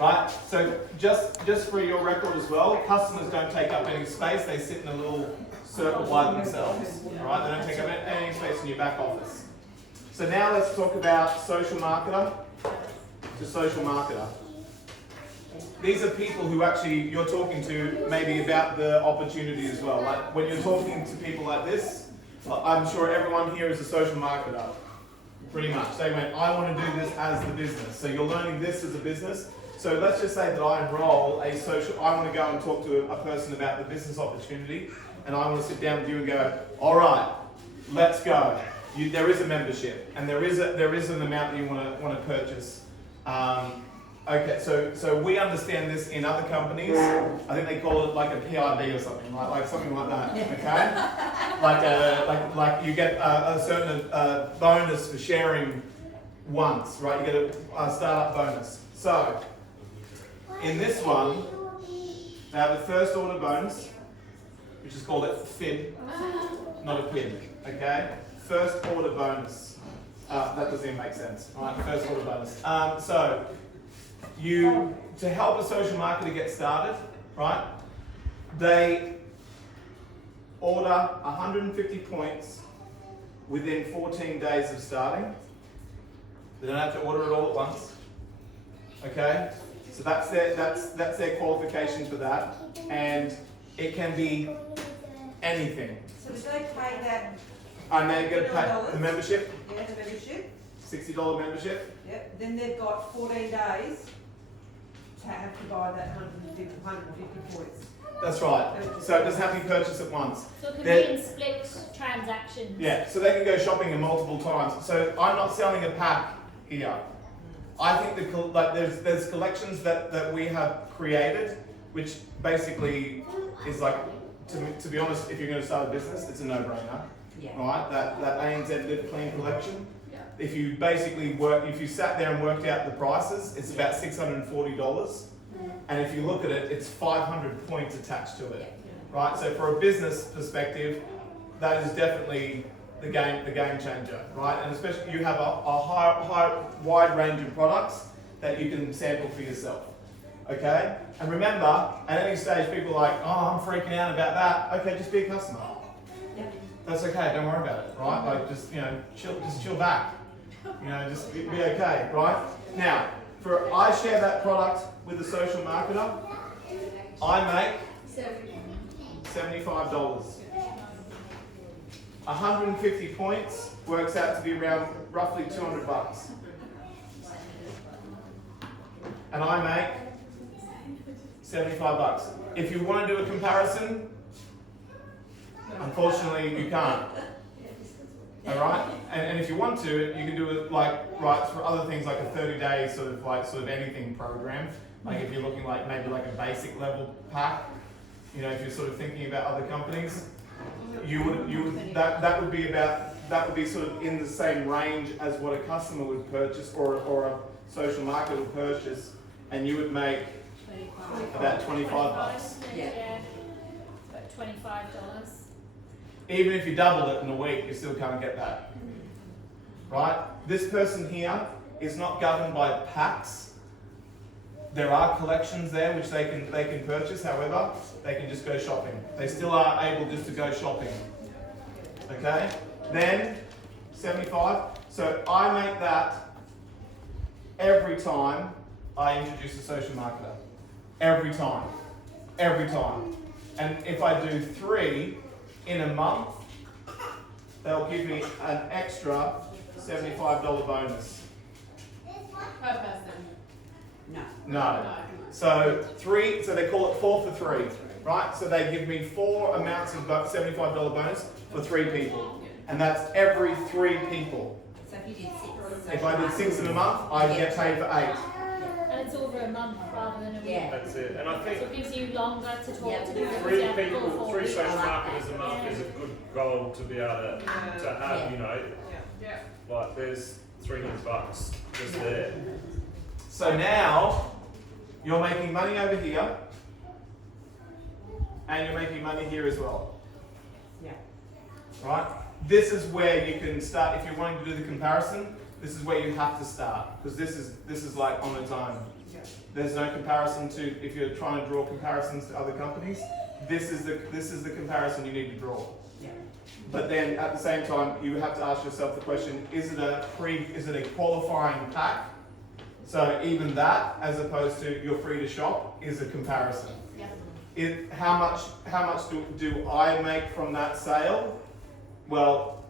Right, so just for your record as well, customers don't take up any space, they sit in a little circle by themselves. Alright, they don't take up any space in your back office. So now let's talk about social marketer to social marketer. These are people who actually you're talking to maybe about the opportunity as well. Like when you're talking to people like this, I'm sure everyone here is a social marketer. Pretty much. They went, I want to do this as the business. So you're learning this as a business. So let's just say that I enroll I want to go and talk to a person about the business opportunity, and I want to sit down with you and go, all right, let's go. There is a membership, and there is an amount that you want to purchase. Okay, so we understand this in other companies. I think they call it like a PIB or something, right? Like something like that. Okay, like you get a certain bonus for sharing once, right? You get a startup bonus. So in this one, they have a first order bonus, which is called a FIB, not a PIB. Okay, first order bonus. That doesn't even make sense, right? First order bonus. So to help a social marketer get started, right? They order 150 points within 14 days of starting. They don't have to order it all at once. Okay? So that's their qualification for that. And it can be anything. So did they pay that? And they're going to pay the membership, Yeah, the membership. $60 membership. Yep. Then they've got 14 days to have to buy that 150 points. That's right. So it doesn't have to be purchased at once. So it can They're- be in split transactions. Yeah, so they can go shopping in multiple times. So I'm not selling a pack here. I think there's collections that we have created, which basically is like, to be honest, if you're going to start a business, it's a no-brainer. Yeah. Right? That ANZ Live Clean collection. If you sat there and worked out the prices, it's about $640. And if you look at it, it's 500 points attached to it. Right? So for a business perspective, that is definitely the game changer, right? And especially you have a wide range of products that you can sample for yourself. Okay? And remember, at any stage people are like, oh, I'm freaking out about that. Okay, just be a customer. That's okay, don't worry about it, right? Like just chill back. Just be okay, right? Now, I share that product with a social marketer. I make $75. 150 points works out to be around roughly $200. And I make $75. If you want to do a comparison, unfortunately you can't. Alright? And if you want to, you can do it for other things like a 30-day sort of anything program. Like if you're looking like maybe like a basic level pack, if you're sort of thinking about other companies, that would be sort of in the same range as what a customer would purchase or a social marketer would purchase, and you would make about $25. Yeah. About $25. Even if you doubled it in a week, you still can't get that. Right? This person here is not governed by packs. There are collections there which they can purchase, however, they can just go shopping. They still are able just to go shopping. Okay? Then, 75. So I make that every time I introduce a social marketer. Every time. Every time. And if I do 3 in a month, they'll give me an extra $75 bonus. Per person. No. So they call it 4 for 3, right? So they give me 4 amounts of $75 bonus for 3 people. And that's every 3 people. So if you did 6. If I did 6 in a month, I'd get paid for 8. And it's over a month rather than a week. Yeah. That's it. And I So think it gives you longer to talk Yeah. to people. 3 Yeah, full people, 4 3 weeks. social I like marketers that. a month Yeah. is a good goal to be able to have, Yeah. like there's $300 just there. So now, you're making money over here, and you're making money here as well. Yeah. Right? This is where you can start, if you're wanting to do the comparison, this is where you have to start, because this is like on its own. Yeah. There's no comparison to, if you're trying to draw comparisons to other companies, this is the comparison you need to draw. Yeah. But then at the same time, you have to ask yourself the question, is it a qualifying pack? So even that, as opposed to you're free to shop, is a comparison. How much do I make from that sale? Well,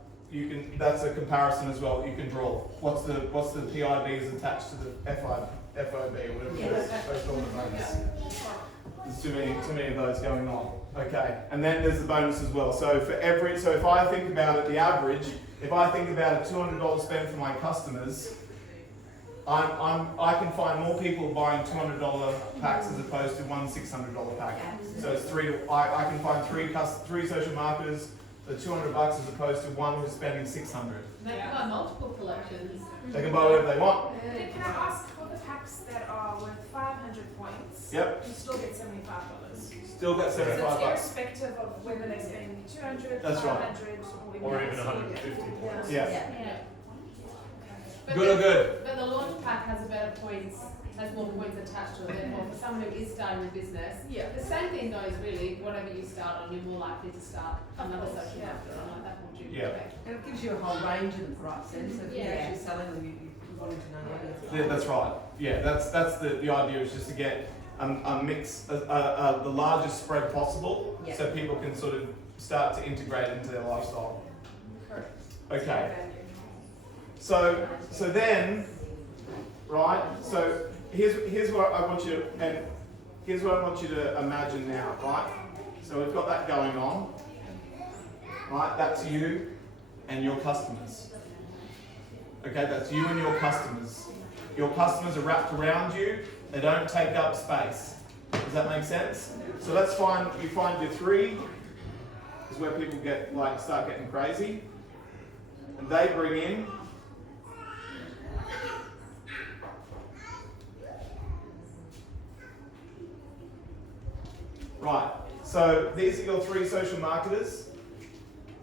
that's a comparison as well that you can draw. What's the PIBs attached to the FOB or whatever it is, first order bonus. There's too many of those going on. Okay, and then there's the bonus as well. So if I think about it, the average, if I think about a $200 spend for my customers, I can find more people buying $200 packs as opposed to one $600 pack. So it's I can find three social marketers for $200 as opposed to one who's spending $600. They can buy multiple collections. They can buy whatever they want. Then can I ask for the packs that are worth 500 points? Yep. You still get $75. Still got So it's $75. irrespective of whether they're spending 200, That's right. 500, Or even 150 points. Yeah. Yeah. But Good or good? But the launch pack has more points attached to it. Therefore, for someone who is starting a business, the same thing goes really. Whatever you start on, you're more likely to start another social market on that will duplicate. And it gives you a whole range of them, right, then, so if you're actually selling them, you wanted to know what it is. Yeah, that's right. Yeah, that's the idea is just to get a mix, the largest spread possible, so people can sort of start to integrate into their lifestyle. Okay. So then, right? So here's what I want you to imagine now, right? So we've got that going on, right? That's you and your customers. Okay, that's you and your customers. Your customers are wrapped around you. They don't take up space. Does that make sense? So let's find your three. Is where people start getting crazy, and they bring in. Right, so these are your three social marketers,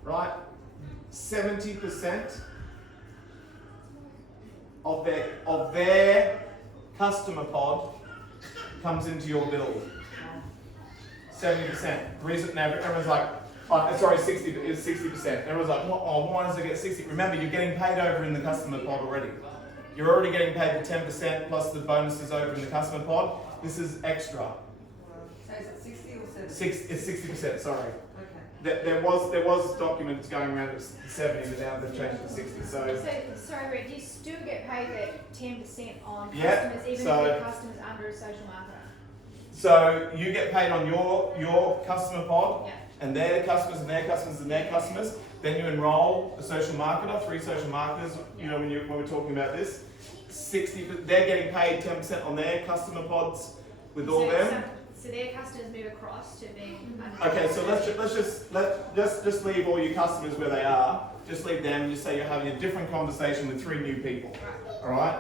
right? 70% of their customer pod comes into your build. 70%. Reason now everyone's like, oh, sorry, 60. It's 60%. Everyone's like, why does it get 60? Remember, you're getting paid over in the customer pod already. You're already getting paid the 10% plus the bonuses over in the customer pod. This is extra. So is it 60 or 70? It's 60%. Sorry. Okay. There was documents going around at 70, but now they've changed it to 60. So sorry, Rick, you still get paid that 10% on Yeah, customers, even so- if your customers under a social marketer. So you get paid on your customer pod, Yeah. and their customers and their customers and their customers. Then you enroll a social marketer, 3 social marketers. You know when we're talking about this, 60. They're getting paid 10% on their customer pods with all them. So their customers move across to being. Okay, so let's just leave all your customers where they are. Just leave them and just say you're having a different conversation with 3 new people. All right.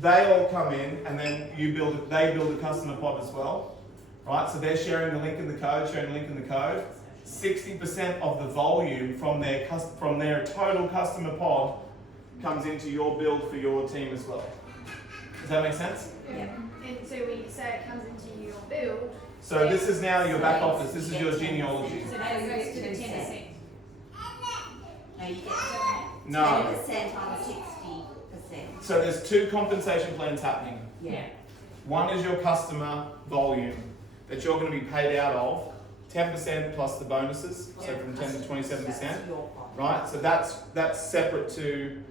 They all come in, and then they build a customer pod as well, right? So they're sharing the link in the code, 60% of the volume from their total customer pod comes into your build for your team as well. Does that make sense? Yeah. And so when you say it comes into your build. So this is now your back office. This is your genealogy. So that goes to the 10%. No, you get No. 10% on 60%. So there's 2 compensation plans happening. Yeah. One is your customer volume that you're going to be paid out of, 10% plus the bonuses, so from 10 to 27%, right? So that's separate to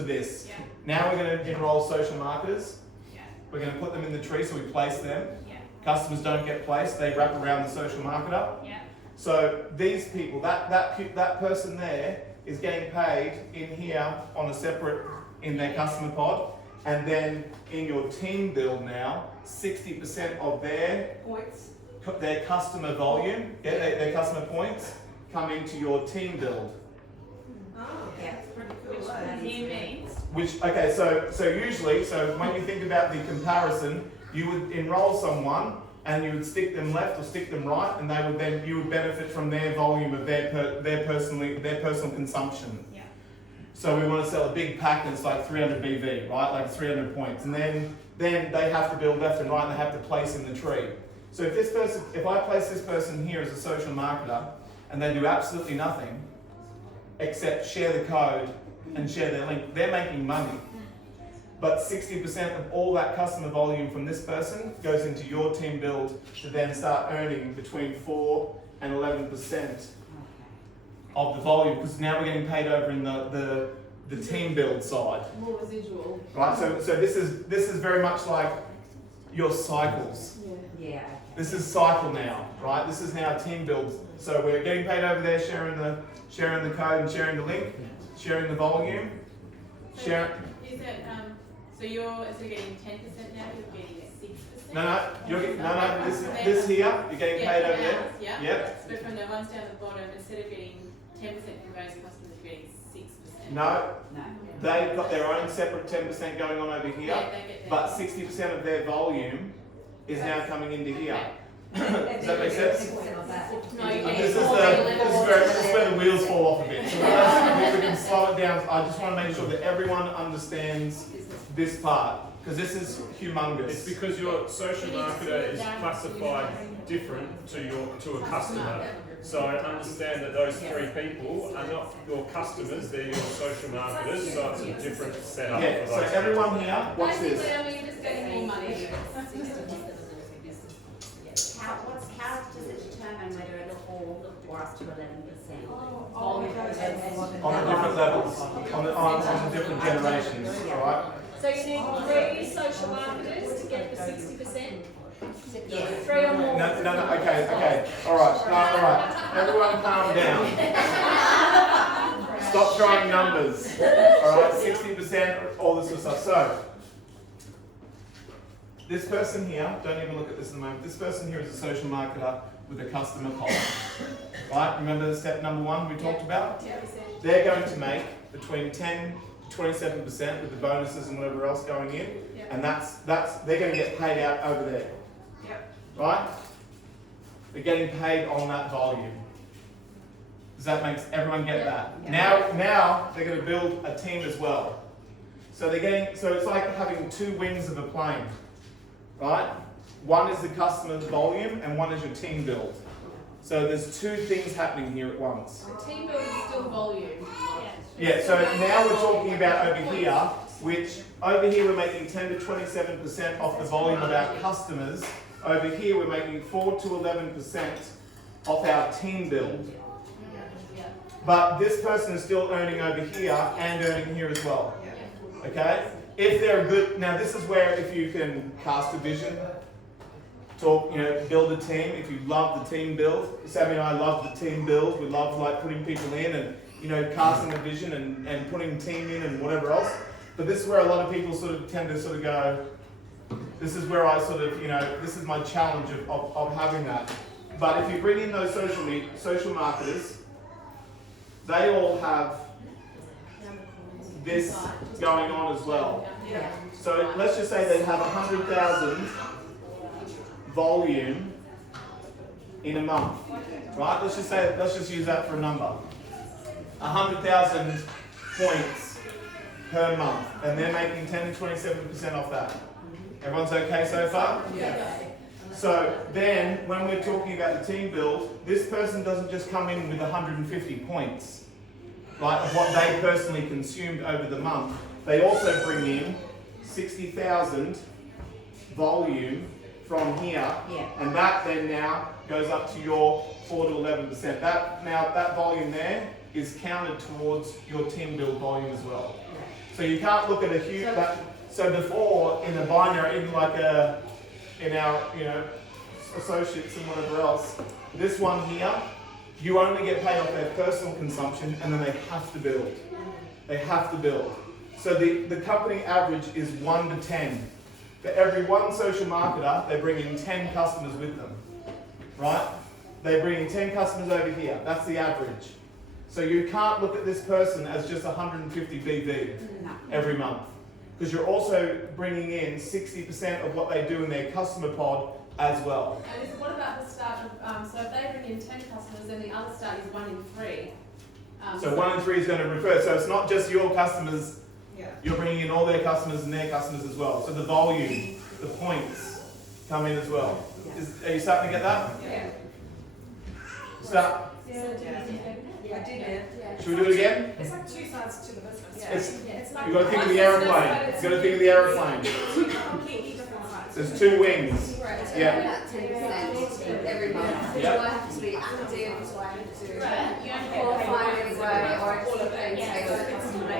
this. Yeah. Now we're going to enroll social marketers. Yeah. We're going to put them in the tree, so we place them. Yeah. Customers don't get placed; they wrap around the social marketer. Yeah. So these people, that person there is getting paid in here on a separate in their customer pod, and then in your team build now, 60% of their customer volume, their customer points, come into your team build. Oh, Yeah. that's pretty cool. Means. So usually, when you think about the comparison, you would enroll someone and you would stick them left or stick them right, and you would benefit from their volume of their personal consumption. Yeah. So we want to sell a big pack that's like 300 BV, right? Like 300 points. And then they have to build left and right, and they have to place in the tree. So if I place this person here as a social marketer, and they do absolutely nothing except share the code and share their link, they're making money. But 60% of all that customer volume from this person goes into your team build to then start earning between 4 and 11% of the volume, because now we're getting paid over in the team build side. More residual. Right, so this is very much like your cycles. Yeah. This is cycle now, right? This is now team build. So we're getting paid over there, sharing the code and sharing the link, sharing the volume, sharing. Is it, so you're, instead of getting 10% now, you're getting 6%? No, this here, you're getting paid over there. Yeah. Yep. But from the ones down the bottom, instead of getting 10% from those customers, you're getting 6%. No, they've got their own separate 10% going on over here, Yeah, they get but that. 60% of their volume is now coming into here. Okay. Does that make sense? No, you're This getting is where the wheels fall off a bit. So we can slow it down. I just want to make sure that everyone understands this part, because this is humongous. It's because your social marketer is classified different to a customer. So I understand that those three people are not your customers, they're your social marketers, so it's a different setup Yeah, for so those everyone here, watch Basically, this. I mean, just getting more money. How does it determine whether it'll fall or up to 11%? On the different levels, on the different generations, alright? So you need 3 social marketers to get the 60%? Yeah. 3 or more? No, okay, alright, everyone calm down. Stop throwing numbers, alright, 60%, all this sort of stuff. So, this person here, don't even look at this in the moment, this person here is a social marketer with a customer pod. Right, remember step number 1 we talked about? They're going to make between 10 to 27% with the bonuses and whatever else going in, and that's they're going to get paid out over there. Right? They're getting paid on that volume. Does that make everyone get that? Now they're going to build a team as well. So it's like having 2 wings of a plane. Right? One is the customer volume and one is your team build. So there's 2 things happening here at once. The team build is still volume. Yeah, so now we're talking about over here, which over here we're making 10 to 27% off the volume of our customers. Over here we're making 4 to 11% off our team build. But this person is still earning over here and earning here as well. Okay? If they're good, now this is where if you can cast a vision, build a team. If you love the team build, Sammy and I love the team build. We love like putting people in and casting a vision and putting team in and whatever else. But this is where a lot of people sort of tend to go. This is where I this is my challenge of having that. But if you bring in those social marketers, they all have this going on as well. So let's just say they have 100,000 volume in a month, right? Let's just use that for a number. 100,000 points per month, and they're making 10 to 27% off that. Everyone's okay so far? Yeah. So then, when we're talking about the team build, this person doesn't just come in with 150 points, right, of what they personally consumed over the month. They also bring in 60,000 volume from here, and that then now goes up to your 4 to 11%. That volume there is counted towards your team build volume as well. So you can't look at a huge. So before in the binary, in our associates and whatever else, this one here, you only get paid off their personal consumption, and then they have to build. They have to build. So the company average is 1 to 10. For every 1 social marketer, they bring in 10 customers with them, right? They bring in 10 customers over here. That's the average. So you can't look at this person as just 150 BV every month, because you're also bringing in 60% of what they do in their customer pod as well. And what about the start of, so if they bring in 10 customers, then the other start is 1 in 3. So 1 in 3 is going to refer. So it's not just your customers. You're bringing in all their customers and their customers as well. So the volume, the points come in as well. Are you starting to get that? Yeah. Start. I did it. Should we do it again? It's like 2 sides to the business. You've got to think of the aeroplane. You've got to think of the aeroplane. 2 completely different sides. There's 2 wings. Yeah. About 10% every month. Yeah. Do I have to be active? Do I have to Right, you only qualify in any way or accept any Yes.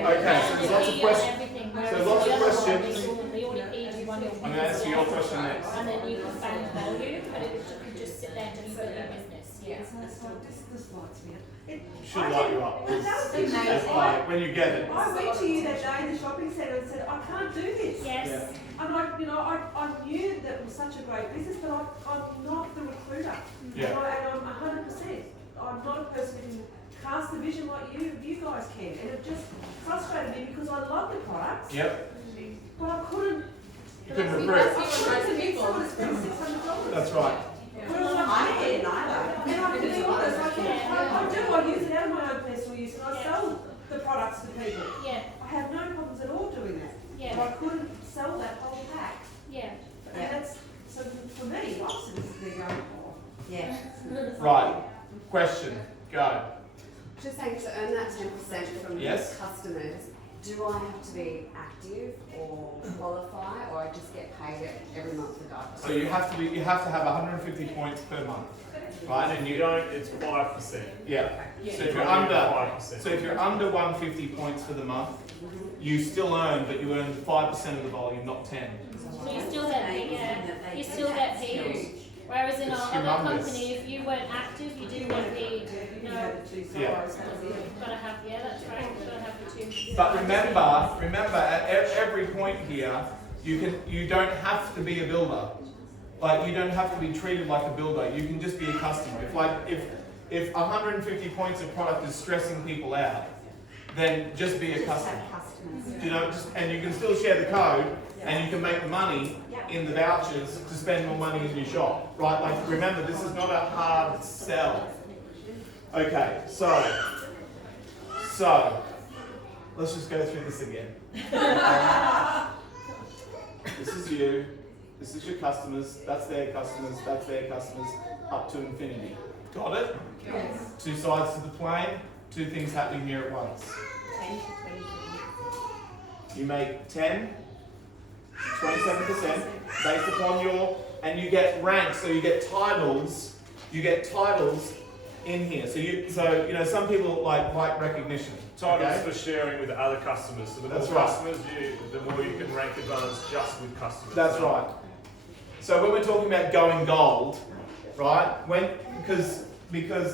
Okay, so there's lots of questions. Everything, So whereas lots the of other one, questions. they only paid you on your I'm going to answer your question next. and then you can find volume, but it could just sit there and do build your business. Yeah. This lights me up. Should light you up. That's It's amazing. like when you get it. I went to you that day in the shopping centre and said, I can't do this. Yes. I'm like, I knew that it was such a great business, but I'm not the recruiter. Yeah. And I'm 100%. I'm not a person who can cast a vision like you guys can. And it just frustrated me because I love the products, Yep. but I couldn't. You couldn't recruit. I couldn't convince someone to spend $600. That's right. Whereas I can, and I can be honest, I do, I use it out of my own personal use and I sell the products to people. Yeah. I have no problems at all doing that. Yeah. But I couldn't sell that whole pack. Yeah. And that's, so for me, I'm sitting there going, oh, yeah. Right. Question. Go. Just saying, to earn that 10% from Yes. customers, do I have to be active or qualify, or I just get paid it every month regardless? So you have to have 150 points per month, right? And if you don't, it's 5%. Yeah. So if you're You're under, 5%. so if you're under 150 points for the month, you still earn, but you earn 5% of the volume, not 10. So you still get paid, yeah. You still get paid. Whereas in It's our other humongous. company, if you weren't active, you didn't get paid. No. Yeah. You've got to have, yeah, that's right. You've got to have the two. But remember, at every point here, you don't have to be a builder. Like you don't have to be treated like a builder. You can just be a customer. If 150 points of product is stressing people out, then just be a customer. And you can still share the code, and you can make the money in the vouchers to spend more money in your shop, right? Like remember, this is not a hard sell. Okay, so let's just go through this again. This is you, this is your customers, that's their customers, up to infinity. Got it? Yes. Two sides to the plane, two things happening here at once. 10 to 20. You make 10, 27% based upon and you get ranks, so you get titles in here. So some people like recognition. Titles Okay? for sharing with other customers. So the more That's right. customers, the more you can rank advantage just with customers. That's right. So when we're talking about going gold, right? Because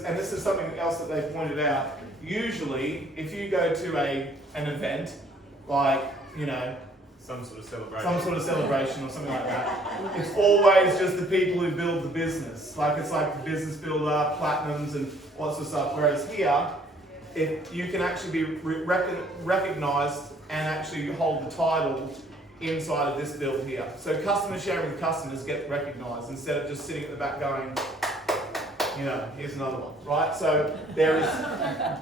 and this is something else that they pointed out. Usually, if you go to an event like Some sort of celebration. some sort of celebration or something like that, it's always just the people who build the business. Like it's like the business builder, platinums, and all that sort of stuff. Whereas here, if you can actually be recognized and actually hold the title inside of this build here. So customers sharing with customers get recognized instead of just sitting at the back going, here's another one, right? So there is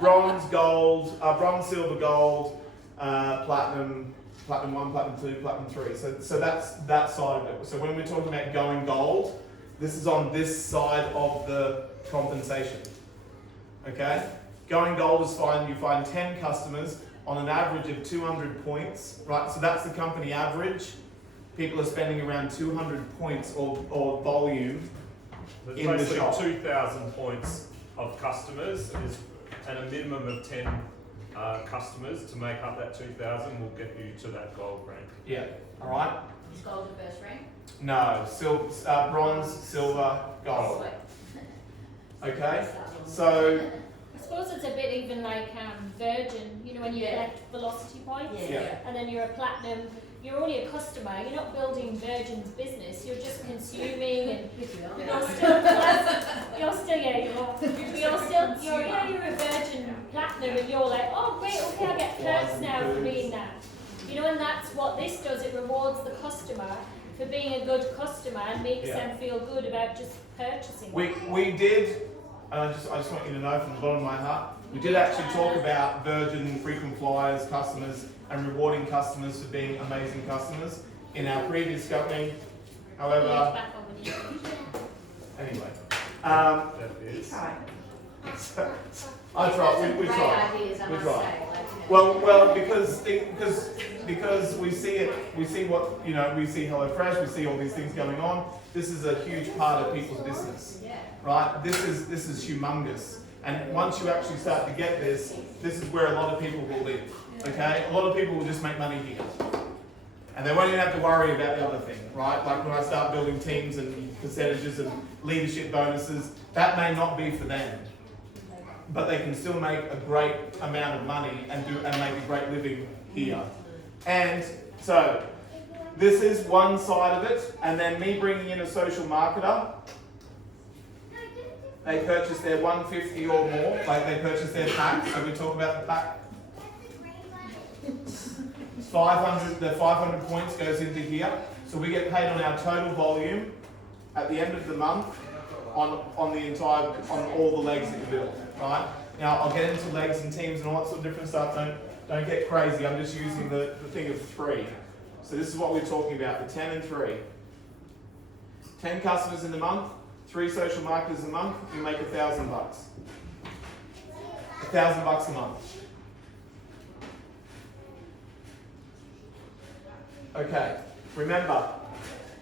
bronze, gold, bronze, silver, gold, platinum 1, platinum 2, platinum 3. So that's that side of it. So when we're talking about going gold, this is on this side of the compensation. Okay? Going gold is fine. You find 10 customers on an average of 200 points, right? So that's the company average. People are spending around 200 points or volume There's in the basically shop. 2,000 points of customers and a minimum of 10 customers to make up that 2,000 will get you to that gold rank. Yeah. All right. Is gold the first rank? No, bronze, silver, gold. Okay. So I suppose it's a bit even like Virgin, when you collect velocity points, yeah. and then you're a platinum, you're only a customer, you're not building Virgin's business, you're just consuming and you're still you're a Virgin platinum and you're like, oh great, okay, I get perks now for being that. And that's what this does, it rewards the customer for being a good customer and makes them feel good about just purchasing. We did, and I just want you to know from the bottom of my heart, we did actually talk about Virgin frequent flyers customers and rewarding customers for being amazing customers in our previous company. However, anyway, That is. I tried. We Great tried. ideas, I We must tried. say. Well, because we see it, we see what we see HelloFresh, we see all these things going on. This is a huge part of people's business, right? This is humongous. And once you actually start to get this is where a lot of people will live. Okay? A lot of people will just make money here. And they won't even have to worry about the other thing, right? Like when I start building teams and percentages and leadership bonuses, that may not be for them. But they can still make a great amount of money and make a great living here. And so, this is one side of it, and then me bringing in a social marketer. They purchase their 150 or more, like they purchase their pack, so we talk about the pack. 500 points goes into here, so we get paid on our total volume at the end of the month on all the legs that you build, right? Now I'll get into legs and teams and all that sort of different stuff. Don't get crazy. I'm just using the thing of 3. So this is what we're talking about: the 10 and 3. 10 customers in the month, 3 social marketers a month. You make $1,000. $1,000 a month. Okay, remember,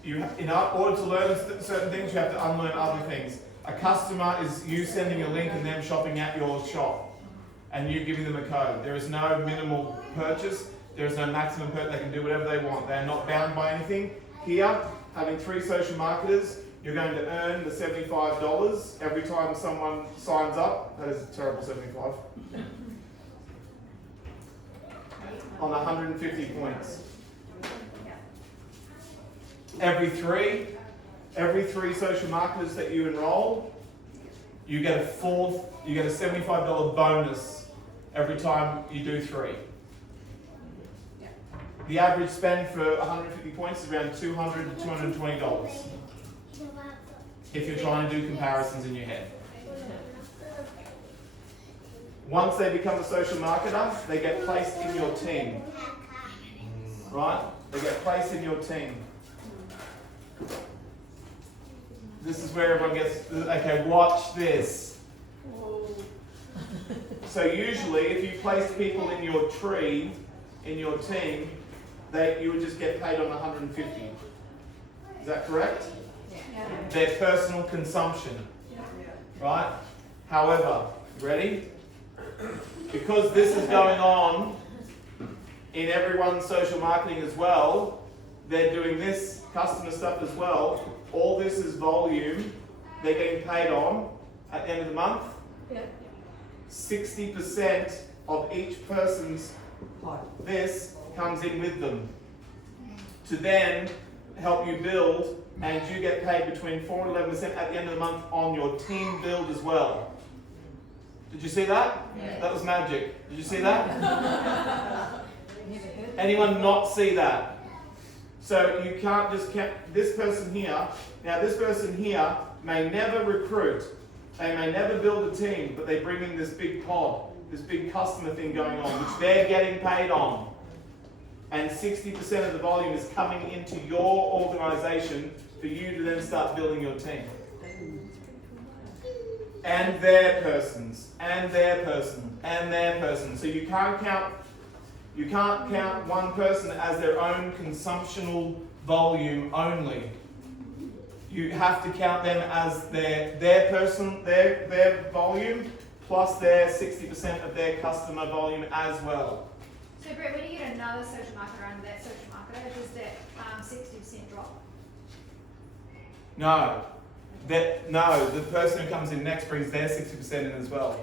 in order to learn certain things, you have to unlearn other things. A customer is you sending a link and them shopping at your shop, and you giving them a code. There is no minimal purchase. There is no maximum purchase. They can do whatever they want. They are not bound by anything. Here, having 3 social marketers, you're going to earn the $75 every time someone signs up. That is a terrible 75. On 150 points. Every three social marketers that you enroll, you get a $75 bonus every time you do 3. The average spend for 150 points is around $200 to $220 if you're trying to do comparisons in your head. Once they become a social marketer, they get placed in your team. Right? They get placed in your team. This is where everyone gets, okay, watch this. So usually if you place people in your tree, in your team, you would just get paid on 150. Is that correct? Yeah. Their personal consumption. Right? However, ready? Because this is going on in everyone's social marketing as well, they're doing this customer stuff as well. All this is volume they're getting paid on at the end of the month. Yeah. 60% of each person's this comes in with them to then help you build, and you get paid between 4 and 11% at the end of the month on your team build as well. Did you see that? Yeah. That was magic. Did you see that? Anyone not see that? So you can't just this person here. Now this person here may never recruit. They may never build a team, but they bring in this big pod, this big customer thing going on, which they're getting paid on. And 60% of the volume is coming into your organization for you to then start building your team. And their persons, and their person, and their person. So you can't count one person as their own consumptional volume only. You have to count them as their person, their volume, plus their 60% of their customer volume as well. So Brett, when you get another social marketer under that social marketer, does that 60% drop? No. The person who comes in next brings their 60% in as well.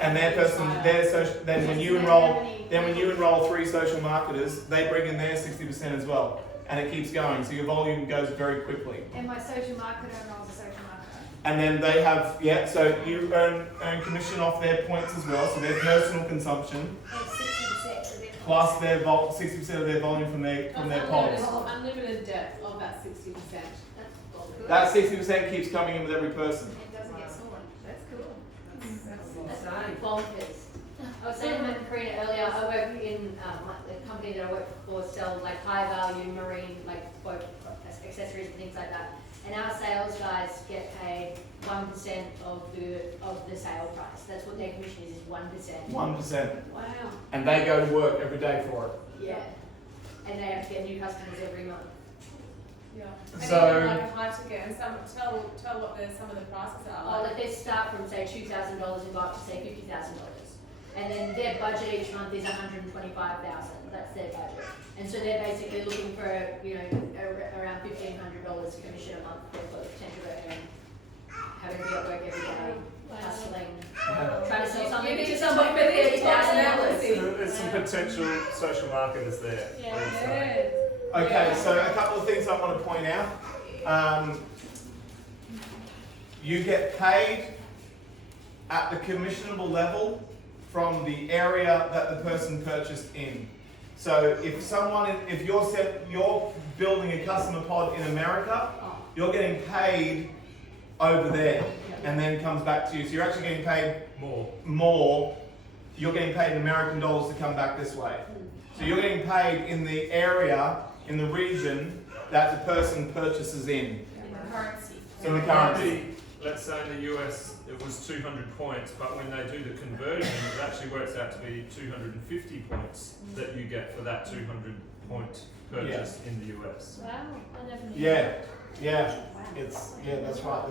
And their person, then when you enroll 3 social marketers, they bring in their 60% as well. And it keeps going, so your volume goes very quickly. And my social marketer enrolls a social marketer. And then they have, so you earn commission off their points as well, so their personal consumption. Plus their 60% of their volume from their pods. Unlimited depth of that 60%. That 60% keeps coming in with every person. It doesn't get smaller. That's cool. That's bonkers. I was saying to Karina earlier, I work in a company that I work for sells like high value marine boat accessories and things like that. And our sales guys get paid 1% of the sale price. That's what their commission is 1%. 1%. Wow. And they go to work every day for it. Yeah. And they have to get new customers every month. And So- even like a high ticket, and tell what some of the prices are. Well, if they start from say $2,000 and go up to say $50,000, and then their budget each month is $125,000. That's their budget, and so they're basically looking for around $1,500 commission a month. They've got the potential to earn, having to be at work every day, hustling, trying to sell something to someone for $30,000. There's some potential social marketers there. Yeah. Okay, so a couple of things I want to point out. You get paid at the commissionable level from the area that the person purchased in. So if you're building a customer pod in America, you're getting paid over there and then comes back to you. So you're actually getting paid more. You're getting paid in American dollars to come back this way. So you're getting paid in the area, in the region that the person purchases in. In the currency. So the currency. Let's say in the US it was 200 points, but when they do the conversion, it actually works out to be 250 points that you get for that 200 point purchase in the US. Wow, I never knew. Yeah, that's right.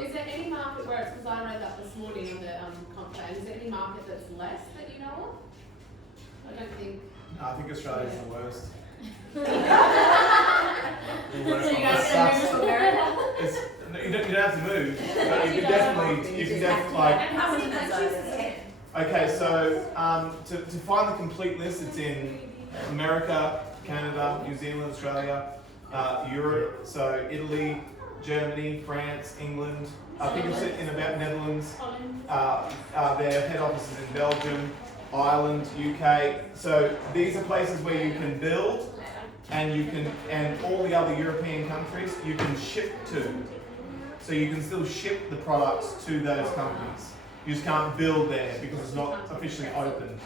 Is there any market where it's, because I read that this morning on the comp plan, is there any market that's less that you know of? I don't think. No, I think Australia's the worst. So you guys can move to America? You don't have to move, but you can definitely like. And how many countries is it? Okay, so to find the complete list, it's in America, Canada, New Zealand, Australia, Europe, so Italy, Germany, France, England. I think it's in about Netherlands. Their head office is in Belgium, Ireland, UK. So these are places where you can build, and all the other European countries you can ship to. So you can still ship the products to those companies. You just can't build there because it's not officially open.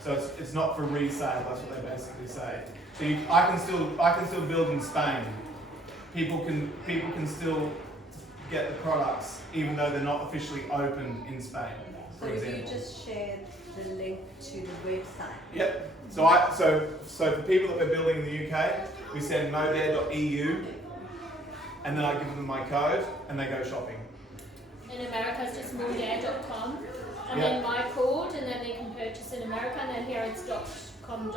So it's not for resale. That's what they basically say. So I can still build in Spain. People can still get the products even though they're not officially opened in Spain. So For if you example. just share the link to the website. Yep. So for people that we're building in the UK, we send modare.eu, and then I give them my code, and they go shopping. In America, it's just modare.com, and Yeah. then my code, and then they can purchase in America, and then here it's .com.au.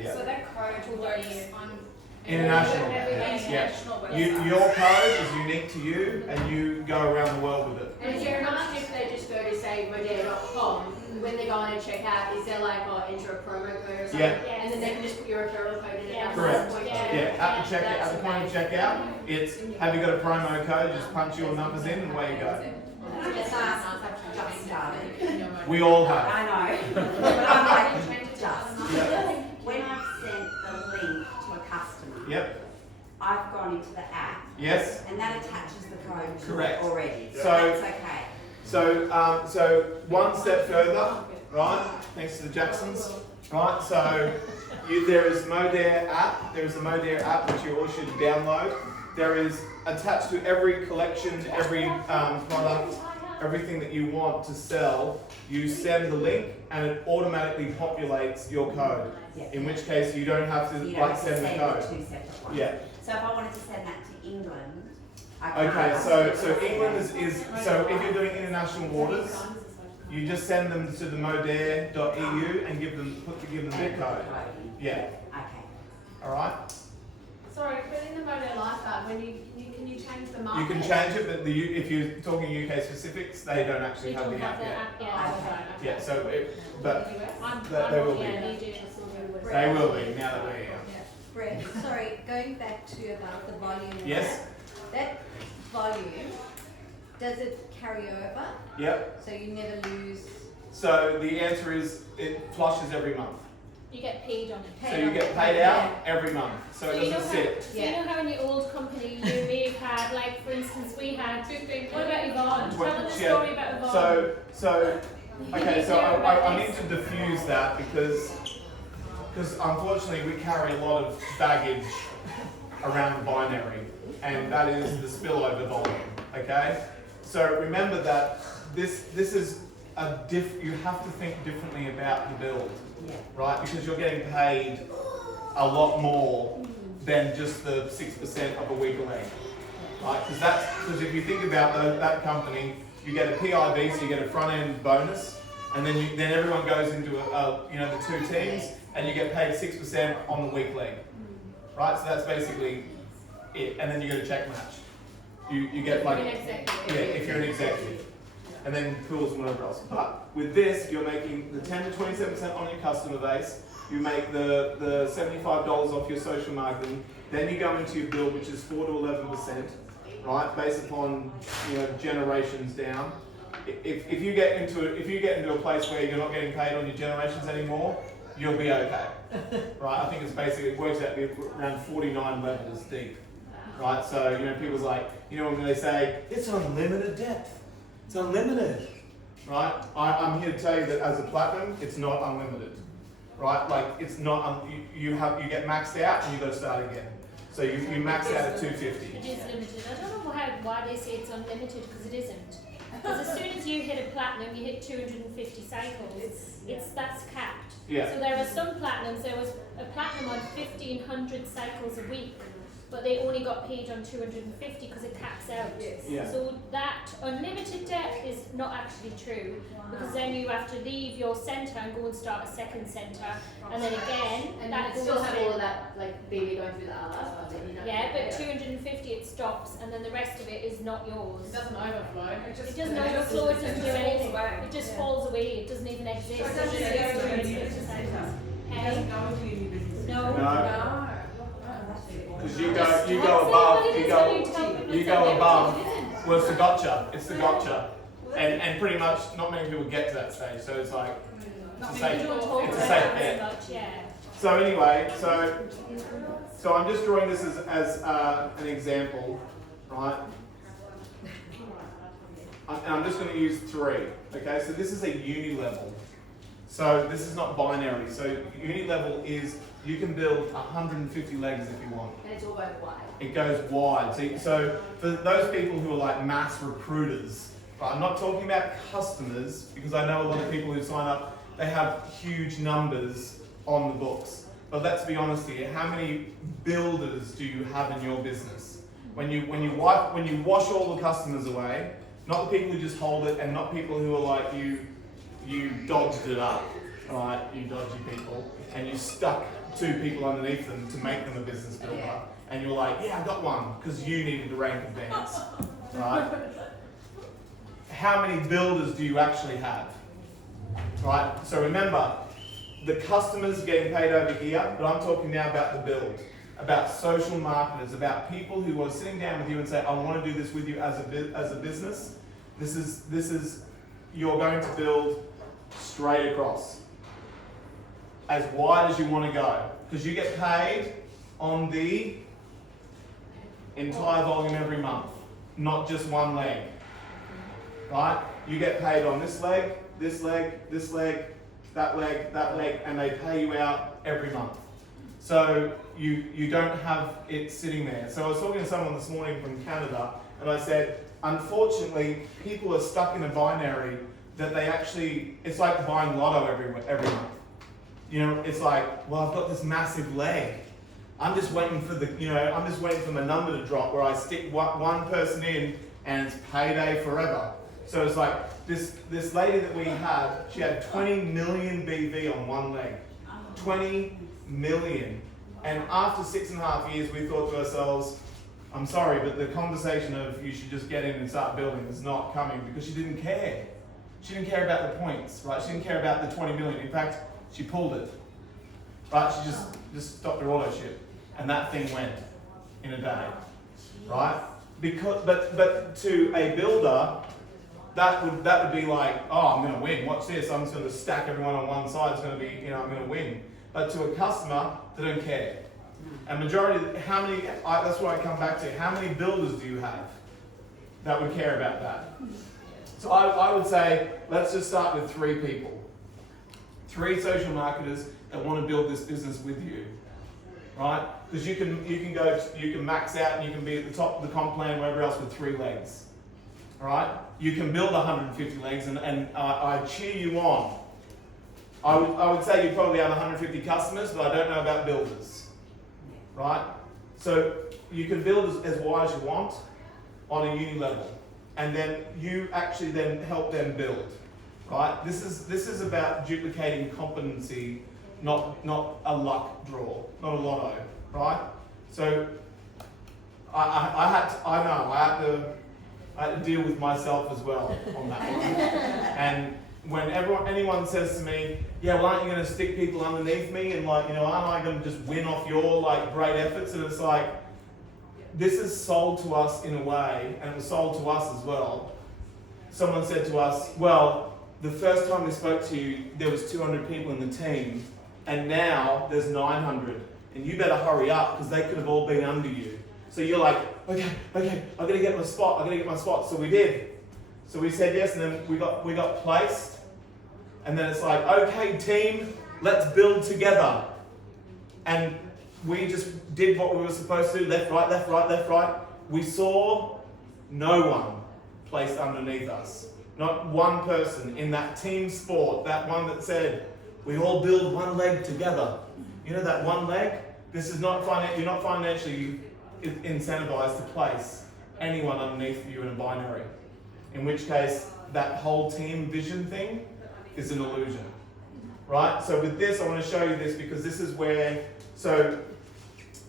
Yeah. So that code works on International. every Yeah. international website. Your code is unique to you, and you go around the world with it. And is there an option if they just go to say modare.com, when they go on and check out, is there like enter a promo code or something? Yeah. And then they can just put your referral code in it at Correct. some point. Yeah, at the point of checkout, it's have you got a promo code? Just punch your numbers in, and away you go. Can I just ask, I've just started. We all have. I know, but I'm like, just. Yeah. When I've sent the link to a customer, Yep. I've gone into the app, Yes. and that attaches the code to Correct. it already. So- That's okay. So one step further, right? Thanks to the Jacksons, right? So there is Modare app. There is the Modare app which you all should download. There is attached to every collection, every product, everything that you want to sell. You send the link, and it automatically populates your code. Yeah. In which case you don't have to So you don't like have to send the send code. the two separate ones. Yeah. So if I wanted to send that to England, I can't. Okay, so England is so if you're doing international orders, you just send them to the modare.eu and give them their code. Yeah. Okay. All right. Sorry, but in the Modare Life app, when can you change the market? You can change it, but if you're talking UK specifics, they don't actually You have don't the have app the yet. app yet. Right, okay. Yeah. So, but they will be. Yeah, They will be now that we're here. Brett, sorry, going back to about the volume. Yes. That volume, does it carry over? Yep. So you never lose? So the answer is it flushes every month. You get paid on it. So you get paid out every month. So it you know doesn't how, sit. so you know how in your old company you may have had, like for instance, we had. What about Yvonne? Tell them the story about Yvonne. So okay, so I need to diffuse that because unfortunately we carry a lot of baggage around the binary, and that is the spillover volume. Okay, so remember that this is you have to think differently about the build, Yeah. right? Because you're getting paid a lot more than just the 6% of a weaker leg, right? Because if you think about that company, you get a PIB, so you get a front end bonus, and then everyone goes into the two teams, and you get paid 6% on the weak leg, right? So that's basically it, and then you get a check match. You get like, if you're an executive, and then pools and whatever else. But with this, you're making the 10 to 27% on your customer base. You make the $75 off your social marketing. Then you go into your build, which is 4 to 11%, right? Based upon generations down. If you get into a place where you're not getting paid on your generations anymore, you'll be okay, right? I think it works out to be around 49 levels deep, right? So people's like, when they say it's unlimited depth, it's unlimited, right? I'm here to tell you that as a platinum, it's not unlimited, right? Like it's not. You get maxed out and you got to start again. So you max out at 250. It is limited. I don't know why they say it's unlimited, because it isn't. Because as soon as you hit a platinum, you hit 250 cycles. That's capped. Yeah. So there are some platinums. There was a platinum on 1,500 cycles a week, but they only got paid on 250 because it caps out. Yes. Yeah. So that unlimited depth is not actually true, because then you have to leave your centre and go and start a second centre, and then again And that you goes still have all through. of that, like, baby going through the hours, but then you don't. Yeah, but 250 it stops, and then the rest of it is not yours. It doesn't overflow. It doesn't overflow, it doesn't do anything. It just falls away, it doesn't even exist. So it It doesn't just go goes to through any its business cycles. centre. It Hey? doesn't go into any business No. centre. No. Because you go Say above, what it you is go when you tell people you it's go unlimited, above. it isn't. Well, it's the gotcha. It's the gotcha. And pretty much not many people get to that stage. So it's like it's a You safe, don't talk it's a about safe that bet. as much, yeah. So anyway, so I'm just drawing this as an example, right? And I'm just going to use 3. Okay, so this is a uni level. So this is not binary. So uni level is you can build 150 legs if you want. And it's all going wide. It goes wide. So for those people who are like mass recruiters, right, I'm not talking about customers, because I know a lot of people who sign up, they have huge numbers on the books. But let's be honest here, how many builders do you have in your business? When you wash all the customers away, not the people who just hold it, and not people who are like you dodged it up, right? You dodgy people, and you stuck 2 people underneath them to make them a business builder, and you're like, yeah, I got one, because you needed the rank advance, right? How many builders do you actually have, right? So remember, the customers are getting paid over here, but I'm talking now about the build, about social marketers, about people who are sitting down with you and say, I want to do this with you as a business. This is you're going to build straight across, as wide as you want to go, because you get paid on the entire volume every month, not just one leg, right? You get paid on this leg, this leg, this leg, that leg, and they pay you out every month. So you don't have it sitting there. So I was talking to someone this morning from Canada, and I said, unfortunately, people are stuck in a binary that they actually, it's like buying lotto every month. It's like, well, I've got this massive leg. I'm just waiting for my number to drop where I stick one person in and it's payday forever. So it's like this lady that we had, she had 20 million BV on one leg. 20 million. And after 6.5 years, we thought to ourselves, I'm sorry, but the conversation of you should just get in and start building is not coming, because she didn't care. She didn't care about the points, right? She didn't care about the 20 million. In fact, she pulled it, right? She just stopped her auto ship, and that thing went in a day, right? But to a builder, that would be like, oh, I'm going to win. Watch this. I'm just going to stack everyone on one side. It's going to be, I'm going to win. But to a customer, they don't care. And majority, that's what I come back to. How many builders do you have that would care about that? So I would say, let's just start with 3 people. 3 social marketers that want to build this business with you, right? Because you can max out and you can be at the top of the comp plan, wherever else, with 3 legs, all right? You can build 150 legs, and I cheer you on. I would say you probably have 150 customers, but I don't know about builders, right? So you can build as wide as you want on a uni level, and then you actually then help them build, right? This is about duplicating competency, not a luck draw, not a lotto, right? So I had to deal with myself as well on that one. And when anyone says to me, yeah, well, aren't you going to stick people underneath me, and like, you know, aren't I going to just win off your like great efforts? And it's like, this is sold to us in a way, and it was sold to us as well. Someone said to us, well, the first time we spoke to you, there was 200 people in the team, and now there's 900, and you better hurry up because they could have all been under you. So you're like, okay, I'm gonna get my spot. So we did. So we said yes, and then we got placed, and then it's like, okay, team, let's build together. And we just did what we were supposed to, left, right. We saw no one placed underneath us. Not one person in that team sport, that one that said, we all build one leg together. You know that one leg? This is not you're not financially incentivized to place anyone underneath you in a binary. In which case, that whole team vision thing is an illusion. Right? So with this, I want to show you this because this is where, so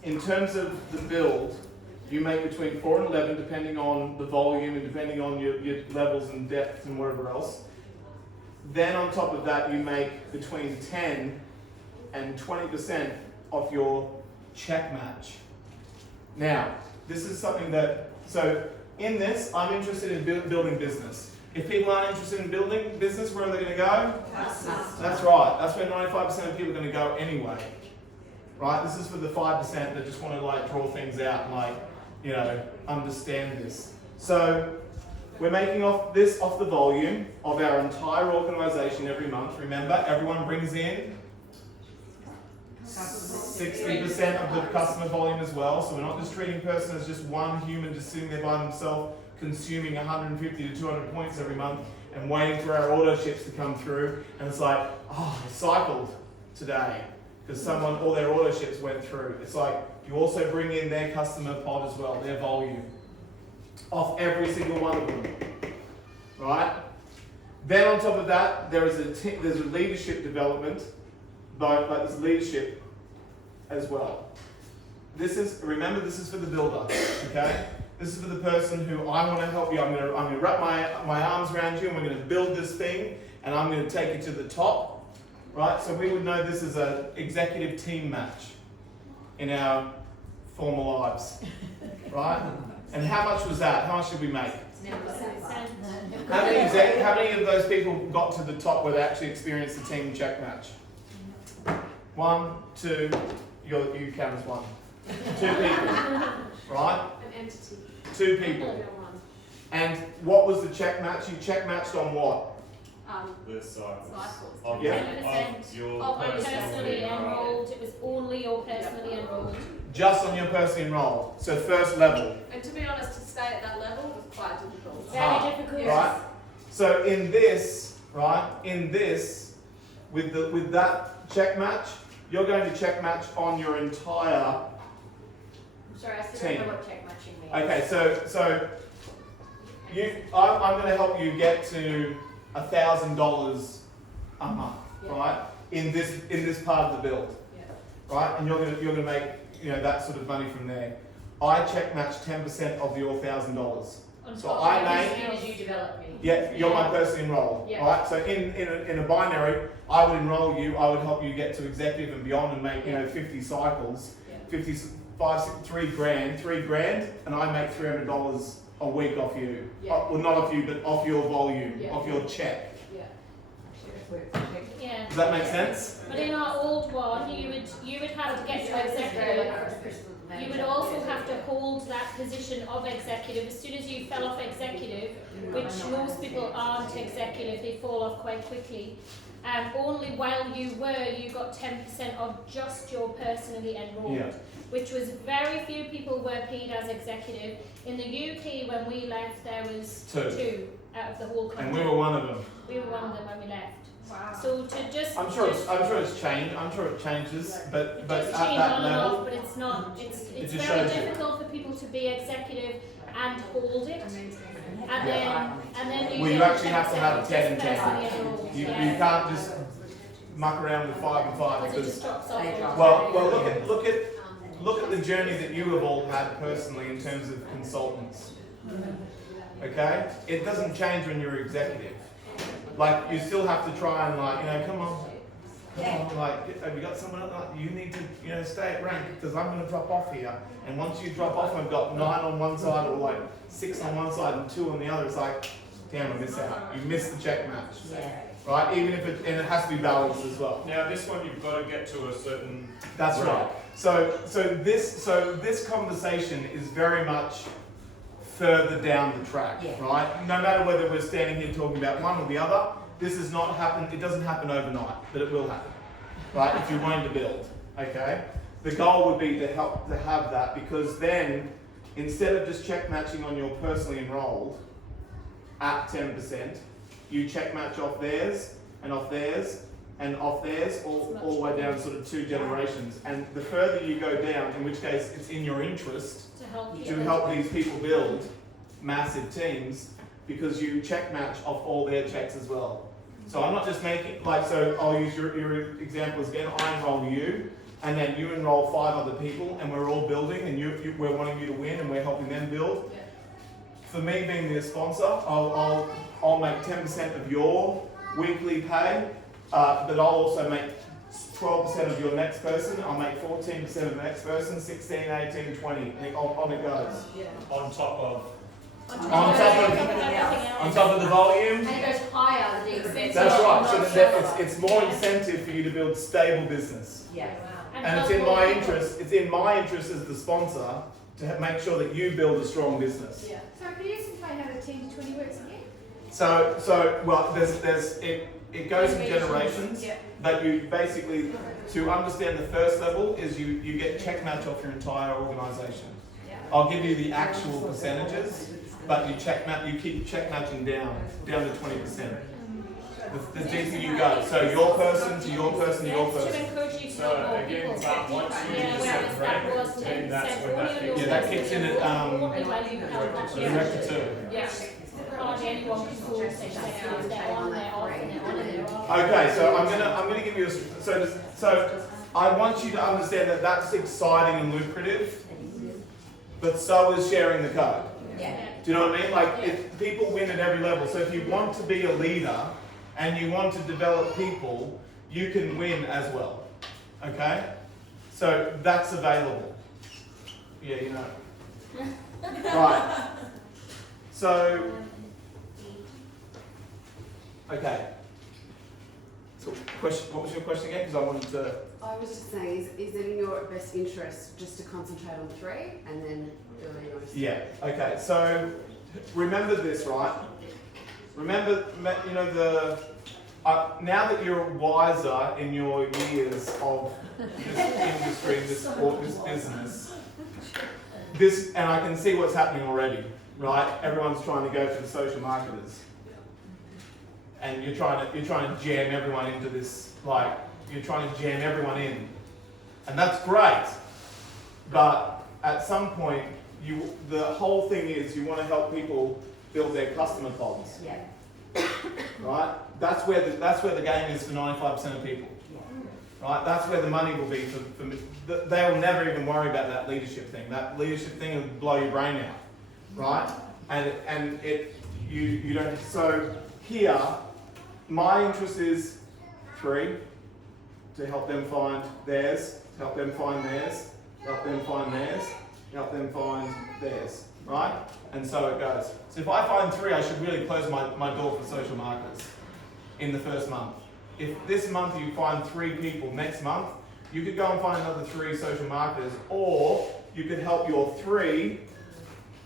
in terms of the build, you make between 4 and 11 depending on the volume and depending on your levels and depth and whatever else. Then on top of that, you make between 10 and 20% of your check match. Now, this is something that, so in this, I'm interested in building business. If people aren't interested in building business, where are they going to go? That's right. That's where 95% of people are going to go anyway. Right? This is for the 5% that just want to like draw things out and like, you know, understand this. So we're making off the volume of our entire organisation every month. Remember, everyone brings in 60% of the customer volume as well. So we're not just treating a person as just one human just sitting there by themselves, consuming 150 to 200 points every month and waiting for our auto ships to come through. And it's like, oh, I cycled today because all their auto ships went through. It's like you also bring in their customer pod as well, their volume, off every single one of them, right? Then on top of that, there's a leadership development, but there's leadership as well. Remember, this is for the builder, okay? This is for the person who I want to help you. I'm going to wrap my arms around you, and we're going to build this thing, and I'm going to take you to the top, right? So we would know this as an executive team match in our former lives, right? And how much was that? How much did we make? How many of those people got to the top where they actually experienced the team check match? 1, 2, you count as 1. 2 people, right? An entity. 2 people. And what was the check match? You check matched on what? The cycles. Cycles. Yeah. Of your Of personally personally enrolled, it was only your personally enrolled. Just on your personally enrolled. So first level. And to be honest, to stay at that level was quite difficult. Very difficult. Right? So in this, right, with that check match, you're going to check match on your entire I'm sorry, I still don't know what check matching means. Okay, so I'm going to help you get to $1,000 a month, right? In this part of the build, right? And you're going to make that sort of money from there. I check match 10% of your $1,000. So I make. As soon as you develop me. Yeah, you're my person enrolled, right? So in a binary, I would enroll you. I would help you get to executive and beyond and make 50 cycles, 3 grand, and I make $300 a week off you. Well, not off you, but off your volume, off your check. Yeah. Does that make sense? But in our old one, you would have to get to executive. You would also have to hold that position of executive. As soon as you fell off executive, which most people aren't executive, they fall off quite quickly. Only while you got 10% of just your personally enrolled, which was very few people were paid as executive. In the UK, when we left, there was 2 out of the whole country. And we were one of them. We were one of them when we left. Wow. So to just I'm sure it's changed. I'm sure it changes, but it at does change that on and off, level, but it's not. It's just very shows you. difficult for people to be executive and hold it, and then you well, you get actually have to have a 10 and 10. personally You yeah. can't just muck around with 5 and 5 Because it because just drops off. well look at the journey that you have all had personally in terms of consultants. Okay, it doesn't change when you're executive. Like you still have to try and like come on, like have you got someone else? Like, you need to stay at rank because I'm going to drop off here. And once you drop off, I've got 9 on one side or like 6 on one side and 2 on the other. It's like, damn, I miss out. You miss the check match. Yeah. Right, even if it has to be balanced as well. Now this one you've got to get to a certain. That's right. So this conversation is very much further down the track, Yeah. right? No matter whether we're standing here talking about one or the other, this is not happen. It doesn't happen overnight, but it will happen, right? If you're wanting to build, okay. The goal would be to help to have that because then instead of just check matching on your personally enrolled at 10%. You check match off theirs and off theirs and off theirs all the way down sort of 2 generations. And the further you go down, in which case it's in your interest to help these people build massive teams because you check match off all their checks as well. So I'm not just making, so I'll use your examples again. I enroll you and then you enroll 5 other people and we're all building and we're wanting you to win and we're helping them build. For me being the sponsor, I'll make 10% of your weekly pay, but I'll also make 12% of your next person. I'll make 14% of the next person, 16, 18, 20, and on it goes. On top of. On top of the volume. And it goes higher the expense. That's right. So that it's more incentive for you to build stable business. Yeah. And it's in my interest. It's in my interest as the sponsor to make sure that you build a strong business. So could you explain how the 10 to 20 works again? So well, it goes in generations, Yeah. but you basically, to understand the first level is you get check match off your entire organisation. I'll give you the actual percentages, but you keep check matching down to 20%. The deeper you go, so your person to your person to your person. So again, but once you set rank, then that's when that kicks in. Yeah, that kicks in at Director 2. Yeah. Hardly anyone can call and say they're on, they're off, and they're on and they're off. Okay, so I'm gonna give you so I want you to understand that that's exciting and lucrative, but so is sharing the code. Yeah. Do you know what I mean? Like people win at every level. So if you want to be a leader and you want to develop people, you can win as well. Okay? So that's available. Yeah, you know. Right. So okay. So what was your question again? Because I wanted to. I was just saying, is it in your best interest just to concentrate on 3 and then build your own? Yeah. Okay. So remember this, right? Remember, now that you're wiser in your years of this industry, this business, and I can see what's happening already, right? Everyone's trying to go for the social marketers, and you're trying to jam everyone into this, you're trying to jam everyone in, and that's great, but at some point, the whole thing is you want to help people build their customer pods. Yeah. Right? That's where the game is for 95% of people. Right? That's where the money will be for me. They will never even worry about that leadership thing. That leadership thing will blow your brain out. Right? And you don't. So here, my interest is 3, to help them find theirs, help them find theirs, help them find theirs, help them find theirs. Right? And so it goes. So if I find 3, I should really close my door for social marketers in the first month. If this month you find 3 people, next month, you could go and find another 3 social marketers, or you could help your 3